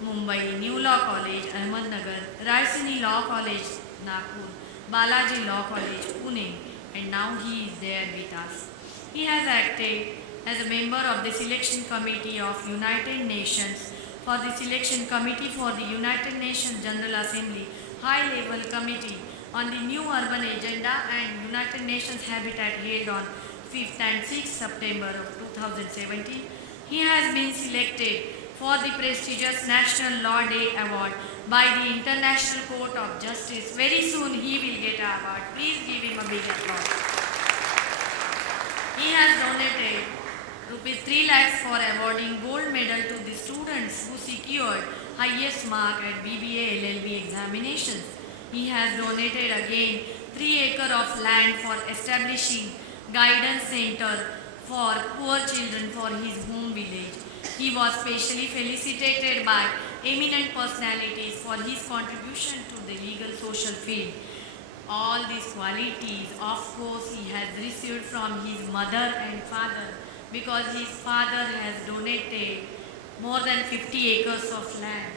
Mumbai, New Law College, Ahmednagar, Raisini Law College, Nagpur, Balaji Law College, Pune, and now he is there with us. He has acted as a member of the Selection Committee of United Nations, for the Selection Committee for the United Nations General Assembly, High Level Committee on the New Urban Agenda and United Nations Habitat held on 5th and 6th September of 2017. He has been selected for the prestigious National Law Day Award by the International Court of Justice. Very soon he will get an award. Please give him a big applause. He has donated ₹3 lakhs for awarding gold medal to the students who secured highest mark at BBA LLB examinations. He has donated again 3 acres of land for establishing guidance center for poor children for his home village. He was specially felicitated by eminent personalities for his contribution to the legal social field. All these qualities, of course, he has received from his mother and father, because his father has donated more than 50 acres of land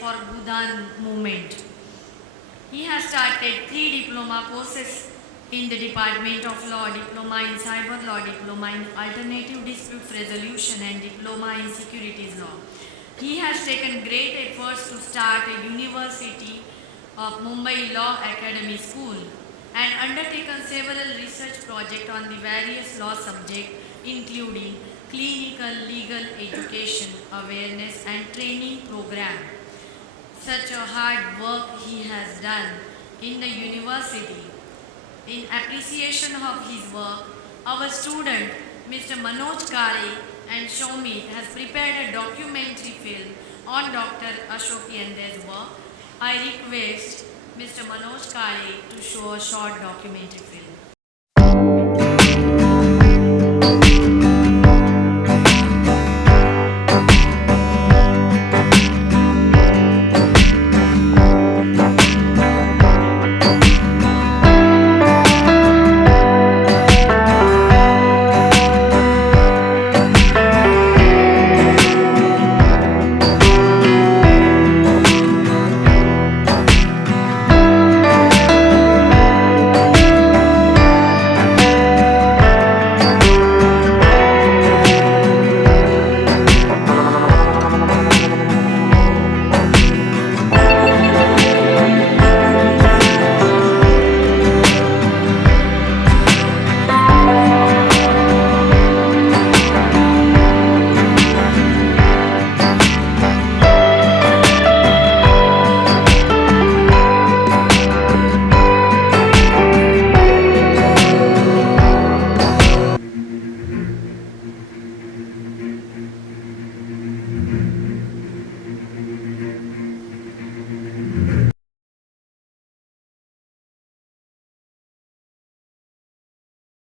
for Bhudan movement. He has started 3 diploma courses in the Department of Law, Diploma in Cyber Law, Diploma in Alternative Dispute Resolution, and Diploma in Securities Law. He has taken great efforts to start a University of Mumbai Law Academy School and undertaken several research projects on the various law subjects, including clinical legal education, awareness and training program. Such a hard work he has done in the university. In appreciation of his work, our student, Mr. Manoj Kare and Shomit, has prepared a documentary film on Dr. Ashok Yende's work. I request Mr. Manoj Kare to show a short documentary film.